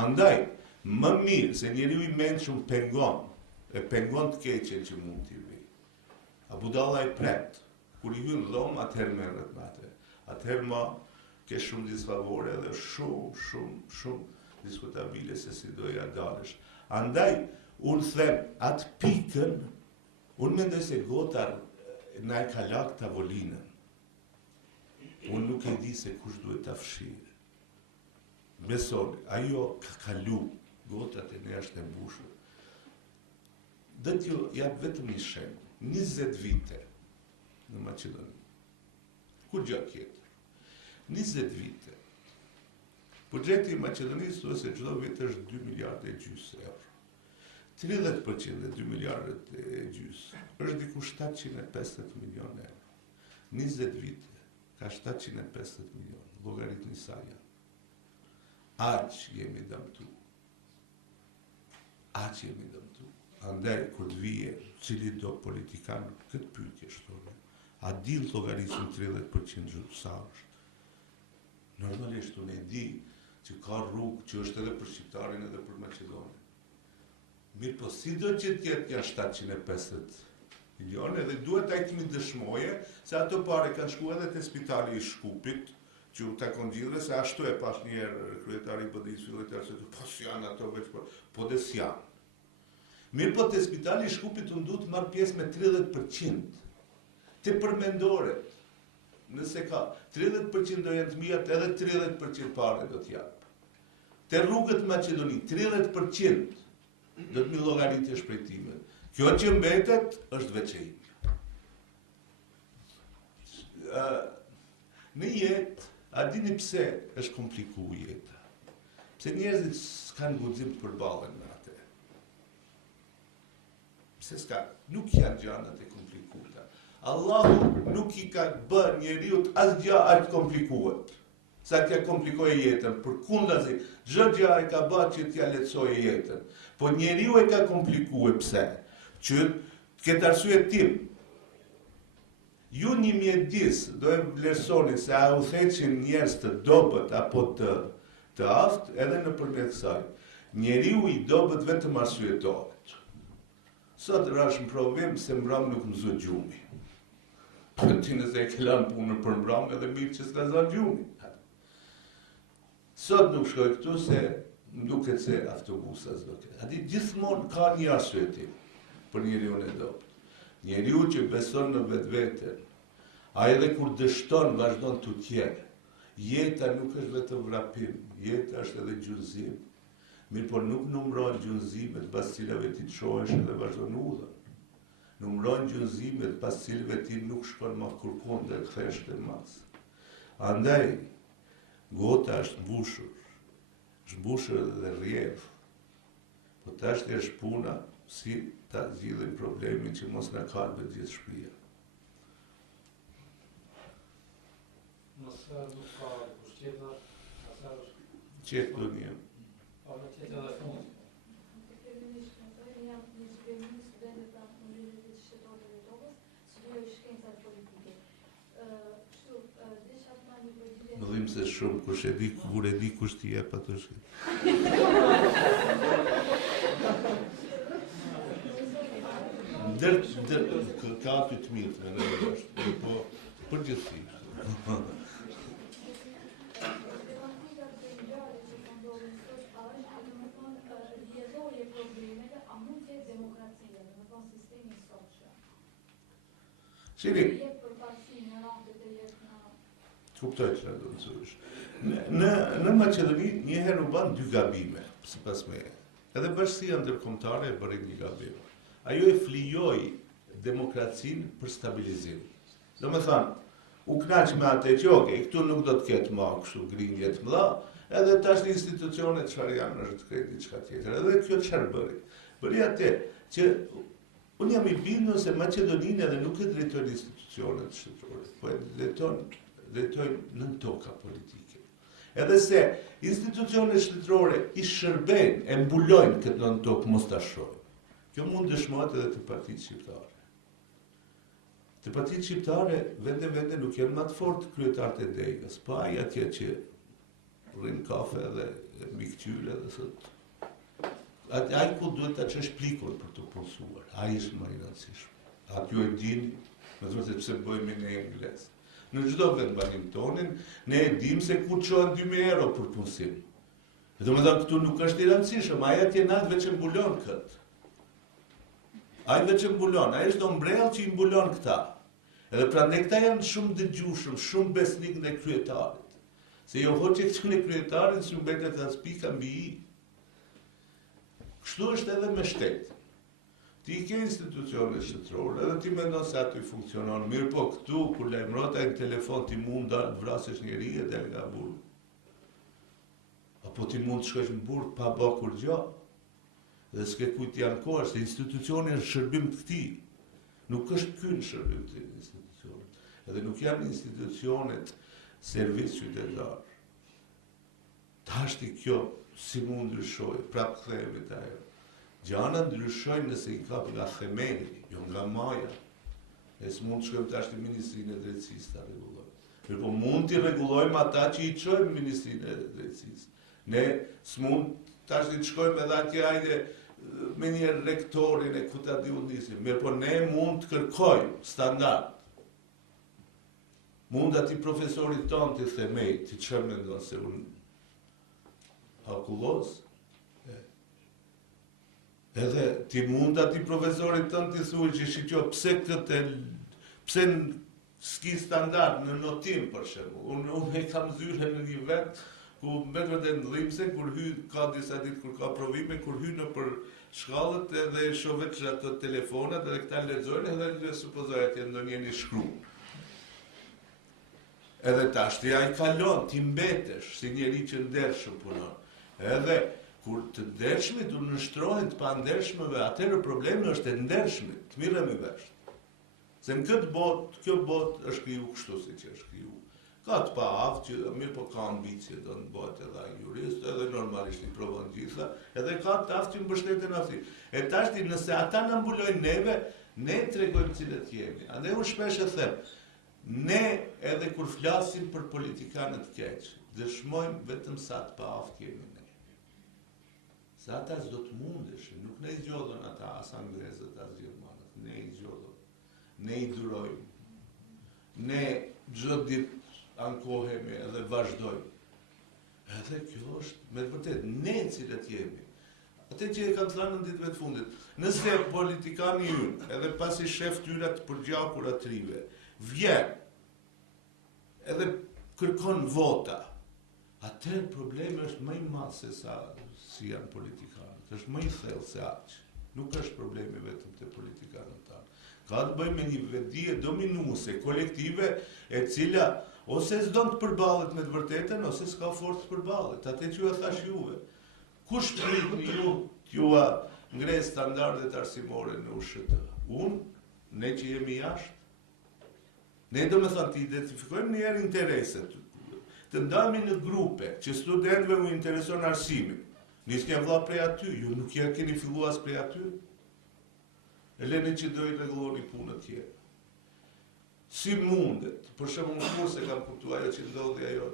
Andaj, më mirë se njeriu i mençur pengon, e pengon të keqen që mund t'i vi. A budalla e pret, kur i hyn dhomë, atëherë merret me atë. Atëherë ma ke shumë disfavore dhe shumë diskutabile se si do ja dalësh. Andaj, unë them, atë pikën, unë mendoj se gota na e ka lak tavolinën. Unë nuk e di se kush duhet ta fshirë. Besoni, ajo ka kalu, gotat e ne është e mbushur. Dhe t'ju jap vetëm një shembull. 20 vite në Maqedoni. Kur gjë tjetër. 20 vite. Buxheti i Maqedonisë thuhet se çdo vit është 2 miliardë e gjys euro. 30% e 2 miliardët e gjys është diku 750 milionë euro. 20 vite ka 750 milionë. Llogaritni sa janë. Aq jemi dëmtu. Aq jemi dëmtu. Andaj, kur të vije, cili do politikan këtë pyetje shtore, a din llogaritën 30% sa është? Normalisht unë e di që ka rrugë që është edhe për shqiptarin edhe për Maqedonin. Mirë po si do që tjetë janë 750 milionë edhe duhet ta kemi dëshmoje se ato pare kanë shku edhe te spitali i Shkupit, që u takon gjithë se ashtu e pas njerë kryetari i BDI-s fillojtar se po s'janë ato veç po dhe s'janë. Mirë po te spitali i Shkupit unë duhet marrë pjesë me 30%. Te përmendoret, nëse ka 30% do jenë të mijat, edhe 30% pare do t'japë. Te rrugët Maqedoni, 30% do t'mi llogaritë shpejtimet. Kjo që mbetet është veç e imja. Në jetë, a dini pse është kompliku jeta? Pse njerëzit s'kanë guxim të përballen me atë? Pse s'ka? Nuk janë gjanat e komplikuara. Allahu nuk I ka bërë njeriut asgjë aq komplikuar. Sa t'ja komplikojë jetën, përkundazi, çdo gjë e ka bërë që t'ja lehtësojë jetën. Po njeriu e ka komplikuar pse? Që këtë arsye tim. Ju një mjedis do e vlerësoni se a u theqin njerëz të dobët apo të aftë edhe nëpërmjet kësaj. Njeriu I dobët vetëm arsyetohet. Sot rash në provim se mbram nuk mëzo gjumi. Ti nëse e ke lanë punën për mbram edhe mirë që s'ka zënë gjumi. Sot nuk shkoj këtu se më duket se autobusa s'do ketë. A di gjithmonë ka një arsyetim për njeriu e dobët. Njeriu që beson në vetveten, a edhe kur dështon vazhdon të tjerë. Jeta nuk është vetëm vrapim, jeta është edhe gjunjëzim. Mirë po nuk numëron gjunjëzimet pas cilave ti të shohesh edhe vazhdon udhën. Numëron gjunjëzimet pas cilave ti nuk shkon më kurkun dhe kthesh te mas. Andaj, gota është mbushur dhe rrjedh. Po tash është puna si ta zgjidhim problemin që mos na kalbet gjithë shtëpia. Nëse nuk ka dikush tjetër, atëherë është Qetë do një. pa me tjetër edhe fund. Jam një zbërimi studentet të Universitetit Shtetëror të Tokës, studioj shkencat politike. Kështu, desha të marr një përgjigje. Në dhimë se shumë, kur e di kush t'i jep atë shket. Ka aty të mirë të me në është, po përgjithësi. Shini, kuptoj që do të thosh. Në Maqedoni njëherë u ban dy gabime, sipas meje. Edhe bashkësia ndërkombëtare e bëri një gabim. Ajo e flijoi demokracinë për stabilizim. Domethënë, u knaq me atë që këtu nuk do të ketë më kështu grinje të mëdha, edhe tash institucionet çfarë janë është kredi çka tjetër. Edhe kjo çfarë bëri? Bëri atë që unë jam I bindur se Maqedoninë edhe nuk e drejtojnë institucionet shtetërore, po e drejtojnë nën toka politike. Edhe se institucionet shtetërore I shërbejnë, e mbulojnë këtë nën tokë mos ta shohim. Kjo mund dëshmohet edhe të Partitë Shqiptare. Të Partitë Shqiptare vende nuk janë më të fortë kryetarët e degës, po ai atje që rrin kafe dhe mbi këqyle dhe thotë ai ku duhet ta çesh plikun për të punësuar. Ai është më I rëndësishëm. Aty e dini, më thua se pse bëjmë ne ingles. Në çdo vend banim tonin, ne e dim se ku çohen 2000 euro për punësim. Domethënë këtu nuk është I rëndësishëm, ai atje nat veç e mbulon kët. Ai veç e mbulon, ai është ombrell që I mbulon këta. Edhe prandaj këta janë shumë dëgjueshëm, shumë besnik ndaj kryetarit. Se jo hoqe këtu në kryetarin që mbetet as pika mbi I. Kështu është edhe me shtetin. Ti ke institucionet shtetërore, edhe ti mendon se aty funksionon mirë, po këtu kur lajmërohet ai në telefon ti mund të vrasësh njëri e del nga burgu. Apo ti mund të shkosh në burg pa bë kur gjë. Dhe s'ke kujt janë kohë, se institucioni është shërbim të këtij. Nuk është ky në shërbim të institucionit. Edhe nuk janë institucionet servis qytetar. Tashti kjo si mund ndryshoj, prap kthehemi te ajo. Gjana ndryshojnë nëse I kap nga themeli, jo nga maja. Ne s'mund të shkojmë tash në Ministrinë e Drejtësisë ta rregullojmë. Po mund t'i rregullojmë ata që I çojmë në Ministrinë e Drejtësisë. Ne s'mund tash të shkojmë edhe atje hajde me një rektorin e ku ta diu nisim. Mirë, po ne mund të kërkojmë standard. Mund ati profesorit ton të themej, të çfarë mendon se unë hakullos? Edhe ti mund ati profesorit tënë të thuaj që shikjo pse s'ki standard në notim për shembull. Unë e kam zyre në një vend ku mbetëve të ndëllimse, kur hy ka disa ditë kur ka provime, kur hy në për shkallët edhe shoh veç ato telefonat edhe këta lexojnë edhe supozoj atje ndonjë një shkruaj. Edhe tashti ai kalon, ti mbetesh si njeri që ndershëm punon. Edhe kur të ndershmit u nështrohen të pa ndershmëve, atëherë problemi është e ndershmit, të mirëm i vesh. Se në këtë botë, kjo botë është kriju kështu si që është kriju. Ka të pa aftë që mirë po ka ambicje, do në botë edhe jurist, edhe normalisht i provon gjitha, edhe ka të aftë që në bështetën aftë. E tashti nëse ata në mbulojnë neve, ne tregojmë cilët jemi. Ande unë shpesh e them, ne edhe kur flasim për politikanët keqë, dëshmojmë vetëm sa të pa aftë jemi ne. Se ata s'do të mundeshin, nuk ne i zgjodhën ata as anglezët, as gjermanët, ne i zgjodhën, ne i durojmë, ne çdo ditë ankohemi edhe vazhdojmë. Edhe kjo është me të vërtet, ne cilët jemi. Atë që e kam thënë në ditëve të fundit, nëse politikani ynë, edhe pasi shef tyra të përgjakur atrive, vjen edhe kërkon vota, atëherë problemi është më i madh se sa si janë politikanët, është më i thellë se aq. Nuk është problemi vetëm te politikanët tanë. Ka të bëjë me një vetdije dominuese, kolektive, e cila ose s'do të përballet me të vërtetën, ose s'ka forcë të përballet. Atë që ju e thash juve. Kush pritni ju t'ju ngre standardet arsimore në USHT? Unë, ne që jemi jashtë. Ne do me thënë të identifikojmë njerë intereset, të ndami në grupe që studentëve mu intereson arsimin. Nisë kja vla prej aty, ju nuk ja keni fillu as prej aty. E leni që do i regulloni punët tjerë. Si mundet, për shumë në kurse kam kuptu ajo që ndodhi ajo,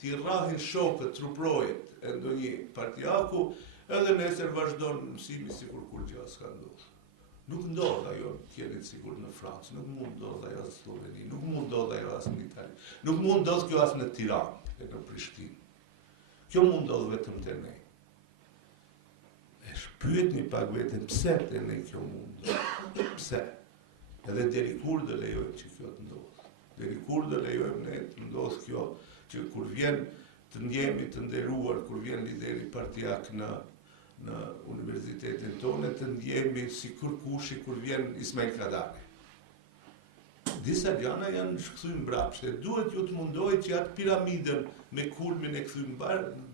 ti rrahin shokët, truprojet e ndonjë partijaku, edhe nesër vazhdon mësimi si kur gjë s'ka ndodhë. Nuk ndodh ajo tjerit sigur në Francë, nuk mund ndodh ajo as në Sloveni, nuk mund ndodh ajo as në Itali, nuk mund ndodh kjo as në Tiranë e në Prishtinë. Kjo mund ndodh vetëm te ne. E shpyetni pak veten pse te ne kjo mund ndodh. Pse? Edhe deri kur do lejojmë që kjo të ndodh. Deri kur do lejojmë ne të ndodh kjo që kur vjen të ndjemi të nderuar, kur vjen lideri partijak në universitetin tonë, të ndjemi si kërkushi kur vjen Ismail Kadani. Disa gjana janë shkëthujnë mbrapsht, e duhet ju të mundoj që atë piramidën me kulmin e këthujnë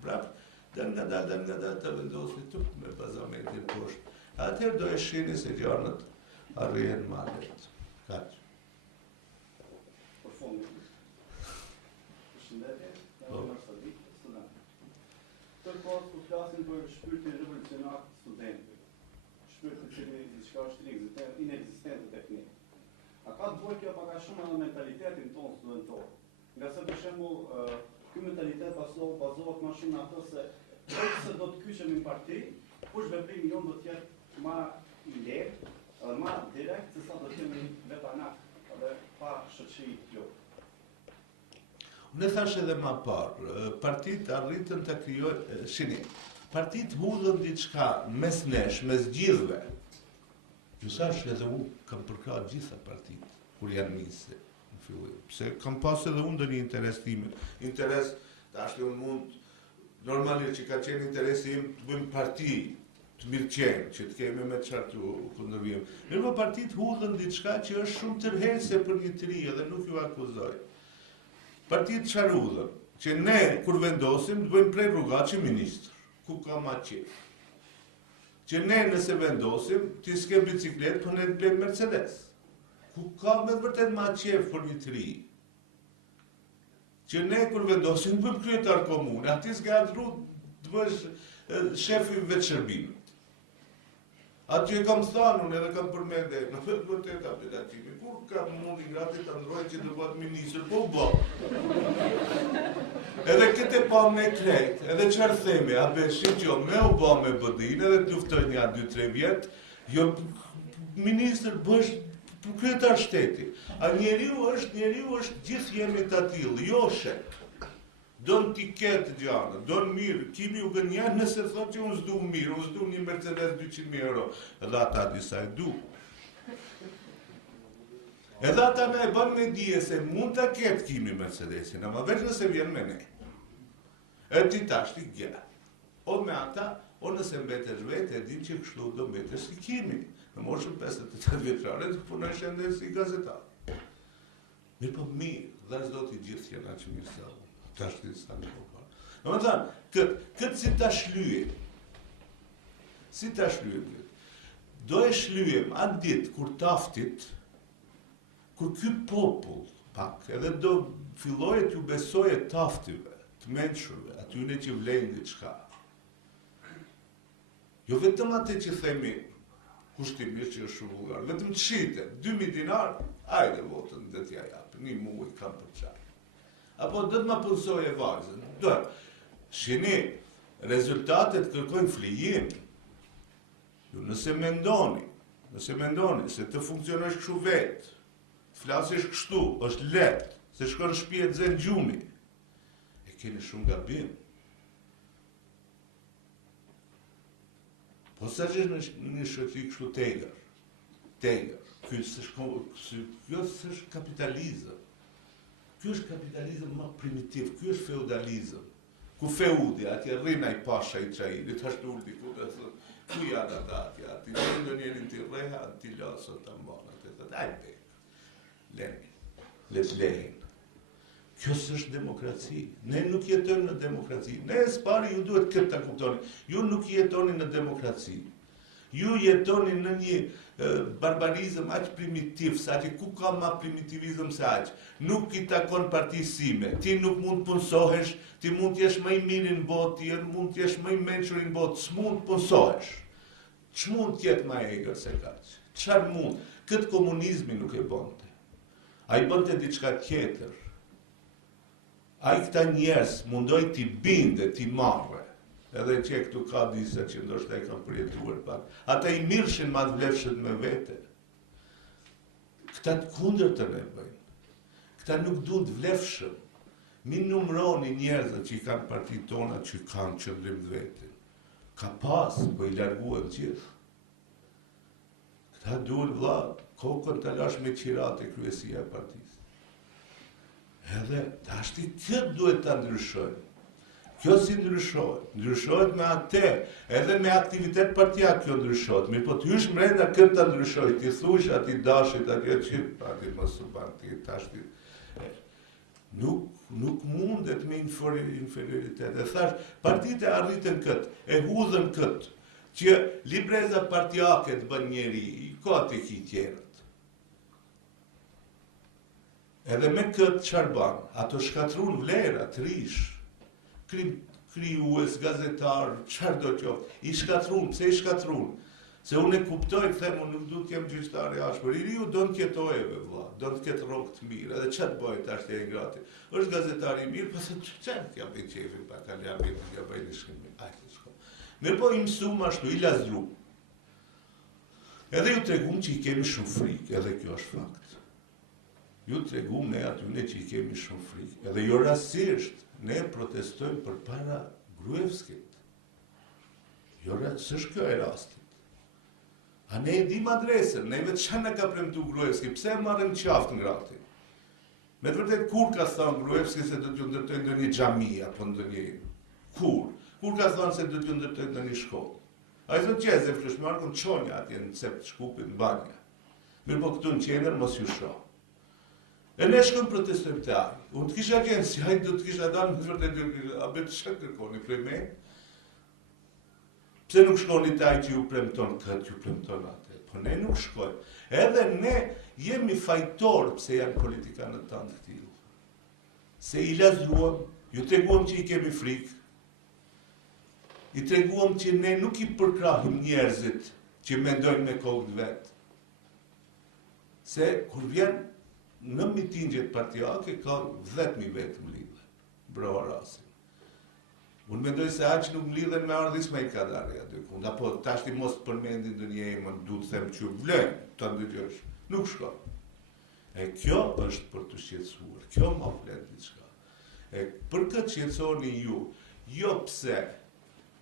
mbrapsht, dhe nga dalë të vendosni të me bazamentin poshtë. Atëherë do e shini se gjanët arrihen malet. Kaq. Për fundit. Përshëndetje, jam Marsadik, student. Tërkohës ku flasin për shpirtin revolucionar të studentëve. Shpirtin që diçka është inexistente tek ne. A ka të bëjë kjo pak a shumë në mentalitetin tonë studentor? Nga se për shembull, ky mentalitet bazohet më shumë në atë se do të kyçemi në parti, kush veprimi jon do të jetë më i lehtë, më direkt se sa do të jemi vetanak, edhe pa shoqëri të plotë. Unë thash edhe ma parë, partit arritën të krijojnë, shini, partit hudhën diçka mes nesh, mes gjithve. Ju thash edhe unë kam përkrahur gjitha partit, kur janë nisë në fillim. Pse kam pas edhe unë ndonjë interes time. Interes, tash unë mund, normalisht që ka qenë interesi im të bëjmë parti, të mirëqenë, që të kemi me çfarë të kundërvijmë. Mirë, partit hudhën diçka që është shumë tërheqëse për një të ri, edhe nuk ju akuzoj. Partit çfarë hudhën? Që ne, kur vendosim, të bëjmë prej rrugaçi ministër, ku ka ma qef. Që ne nëse vendosim, ti s'ke biciklet, për ne të blejmë Mercedes. Ku ka me të vërtet ma qef për një të ri. Që ne, kur vendosim, të bëjmë kryetar komune, ati s'ke atru të bësh shefi vetë shërbimit. Atë që e kam thënë, unë edhe kam përmende, në vetë vërtet aplikatimi, kur ka mundi gratis të ndrojë që të bëhet ministër, po bo. Edhe këtë pa me krejt, edhe qërë themi, a beshim që me u ba me bëdin, edhe të luftoj një 2-3 vjetë, jo ministër bësh kryetar shteti. A njeriu është gjithë jemi të atillë, jo shek. Don t'i ketë gjana, don mirë, kimi u gënjan nëse thot që unë s'du mirë, unë s'du një Mercedes 200.000 euro, edhe ata disa e du. Edhe ata me e bën me dije se mund t'a ketë kimi Mercedesin, ama veç nëse vjen me ne. E ti tash t'i gja. O me ata, o nëse mbetesh vetë, e din që kështu do mbetesh si kimi. Në moshën 58 vjetrare, të punoj shende si gazetar. Mirë po mirë, dhe Zoti gjithë jena që mirë sa unë. Ta shtë sa në kohë. Në më thanë, këtë si ta shlyem. Si ta shlyem këtë? Do e shlyem atë ditë kur taftit, kur ky popull, pak, edhe do filloje t'ju besoje taftive, të mençurve, atyne që vlejnë diçka. Jo vetëm atë që themi, kushtimisht që është shumë vulgar, vetëm të shite, 2000 dinar, ajde votën dhe t'ja japë, një muaj kam për qaj. Apo do të ma punësoj e vajzën, do, shini, rezultatet kërkojnë flijim. Ju nëse mendoni, se të funksionesh kështu vetë, flasish kështu, është letë, se shkon në shtëpi e xen gjumi, e keni shumë gabim. Po sa që është një shoqëri kështu tegër, kjo është kapitalizëm. Kjo është kapitalizëm më primitiv, kjo është feudalizëm. Ku feudi, atje rrina i pasha i qajirit, ashtu ulti ku dhe thë, ku janë ata atje, ati që ndonjerin t'i reha, t'i lasot të mbana, të thët, ajde, leni, let lehin. Kjo s'është demokraci. Ne nuk jetojmë në demokraci. Ne s'pari ju duhet këtë ta kuptoni. Ju nuk jetoni në demokraci. Ju jetoni në një barbarizëm aq primitiv, sa që ku ka ma primitivizëm se aq. Nuk i takon partisime. Ti nuk mund punësohesh, ti mund t'jesh më i miri në botë, ti mund t'jesh më i mençur në botë, s'mund punësohesh. Ç'mund t'jetë ma egër se kaq? Çfarë mund? Këtë komunizmi nuk e bonte. Ai bonte diçka tjetër. Ai këta njerëz mundoj t'i binde, t'i marre. Edhe që këtu ka disa që ndoshta e kanë përjetuar pak. Ata i mirëshin ma të vlefshët me vete. Këta të kundërtën e bëjnë. Këta nuk duhet të vlefshëm. Mi numroni njerëzët që i kanë partit tona që kanë qëndrim të vetin. Ka pas, po i larguan gjithë. Këta duhet vlla, kokën të lash me qirat e kryesia e partisë. Edhe, tashti këtë duhet të ndryshojnë. Kjo si ndryshohet? Ndryshohet me atë, edhe me aktivitet partijak kjo ndryshohet. Mi po t'hysh mrenda këtë të ndryshojt, ti thush ati dashit, ati që, ati më suban, ti tashti. Nuk mundet me inferioritet. E thash, partitë e arritën këtë, e hudhën këtë, që libreza partijake të bën njeri, i ka të ki tjerët. Edhe me këtë çfarë ban, ato shkatrun vlerat, rish, krijues, gazetar, çfarë do qoftë, i shkatrun, pse i shkatrun? Se unë e kuptoj, them, unë nuk du të jem gjyqtar i ashpër, i riu do në ketojeve, vlla, do në ketë rrogë të mirë, edhe çfarë bëjt ashtë e ngrati. Është gazetar i mirë, pasë çfarë t'ja bëj qefin, pa ka ljabit, t'ja bëj një shkimi, ajtë shko. Mirë po i mësum ashtu, i lazru. Edhe ju tregum që i kemi shumë frikë, edhe kjo është fakt. Ju tregum ne atyne që i kemi shumë frikë, edhe jo rastisht, ne protestojmë për para Gruevskit. Jo, s'është kjo e rastit. A ne e dim adresën, ne vetë që në ka premtu Gruevski, pse marrëm qaftë ngrati? Me të vërtet, kur ka thënë Gruevski se do t'ju ndërtojnë ndër një xhami apo ndër një... Kur? Kur ka thënë se do t'ju ndërtojnë ndër një shkollë? A i thotë qezë, fleshmarkën qonja atje në cep të shkupit, në banja. Mirë po këtu në qener, mos ju shoh. E ne shkëm protestojmë të ajë. Unë të kisha qenë, si ajë do të kisha dalë, më të vërtet, a betë shkë kërkoni prej me? Pse nuk shkoni të ajë që ju premton këtë, ju premton atë? Po ne nuk shkojmë. Edhe ne jemi fajtorë pse janë politikanët tanë të këtilë. Se i lazruam, ju treguam që i kemi frikë, i treguam që ne nuk i përkrahim njerëzit që mendojnë me kokë vetë. Se kur vjen në mitingjet partijake ka 10.000 vetë më lidhe, brava rasin. Unë mendoj se aq nuk më lidhen me ardhis me i kadarja dy kund, apo tashti mos të përmendin dë një emën, du të them që vlen, të ndëgjosh, nuk shko. E kjo është për të shqetësuar, kjo ma flet diçka. E për këtë shqetësoni ju, jo pse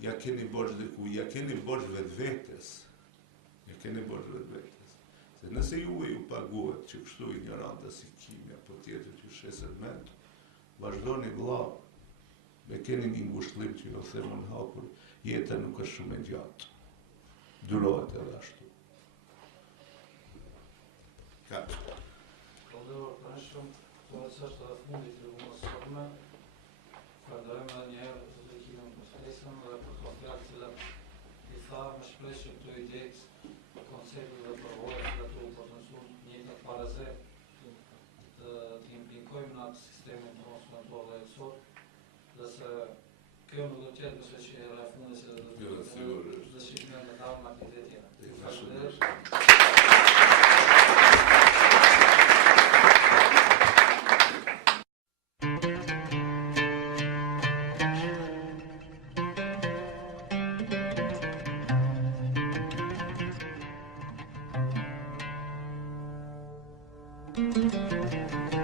ja keni borç dhe ku, ja keni borç vetvetes. Ja keni borç vetvetes. Se nëse ju paguhet që kështu ignoranta si kimja, po tjetër që shesër mend, vazhdoni vlla, me keni një ngushëllim që jo themën hapur, jeta nuk është shumë e gjatë. Durohet edhe ashtu. Ka. Kaldo, shumë. Situația asta a fundit frumos urmă, falarem edhe një herë të drejtimin profesorën dhe për këto fjalë i tha më shpesh që këto ide konceptet dhe përvojat që ato u potencuan njëtë para ze të implikojmë në atë sistemin tonë studentor dhe jetësor, dhe se kjo nuk do të jetë nëse që era e fundit se do të shihmë në dalë në aktivitet tjera. Thank you.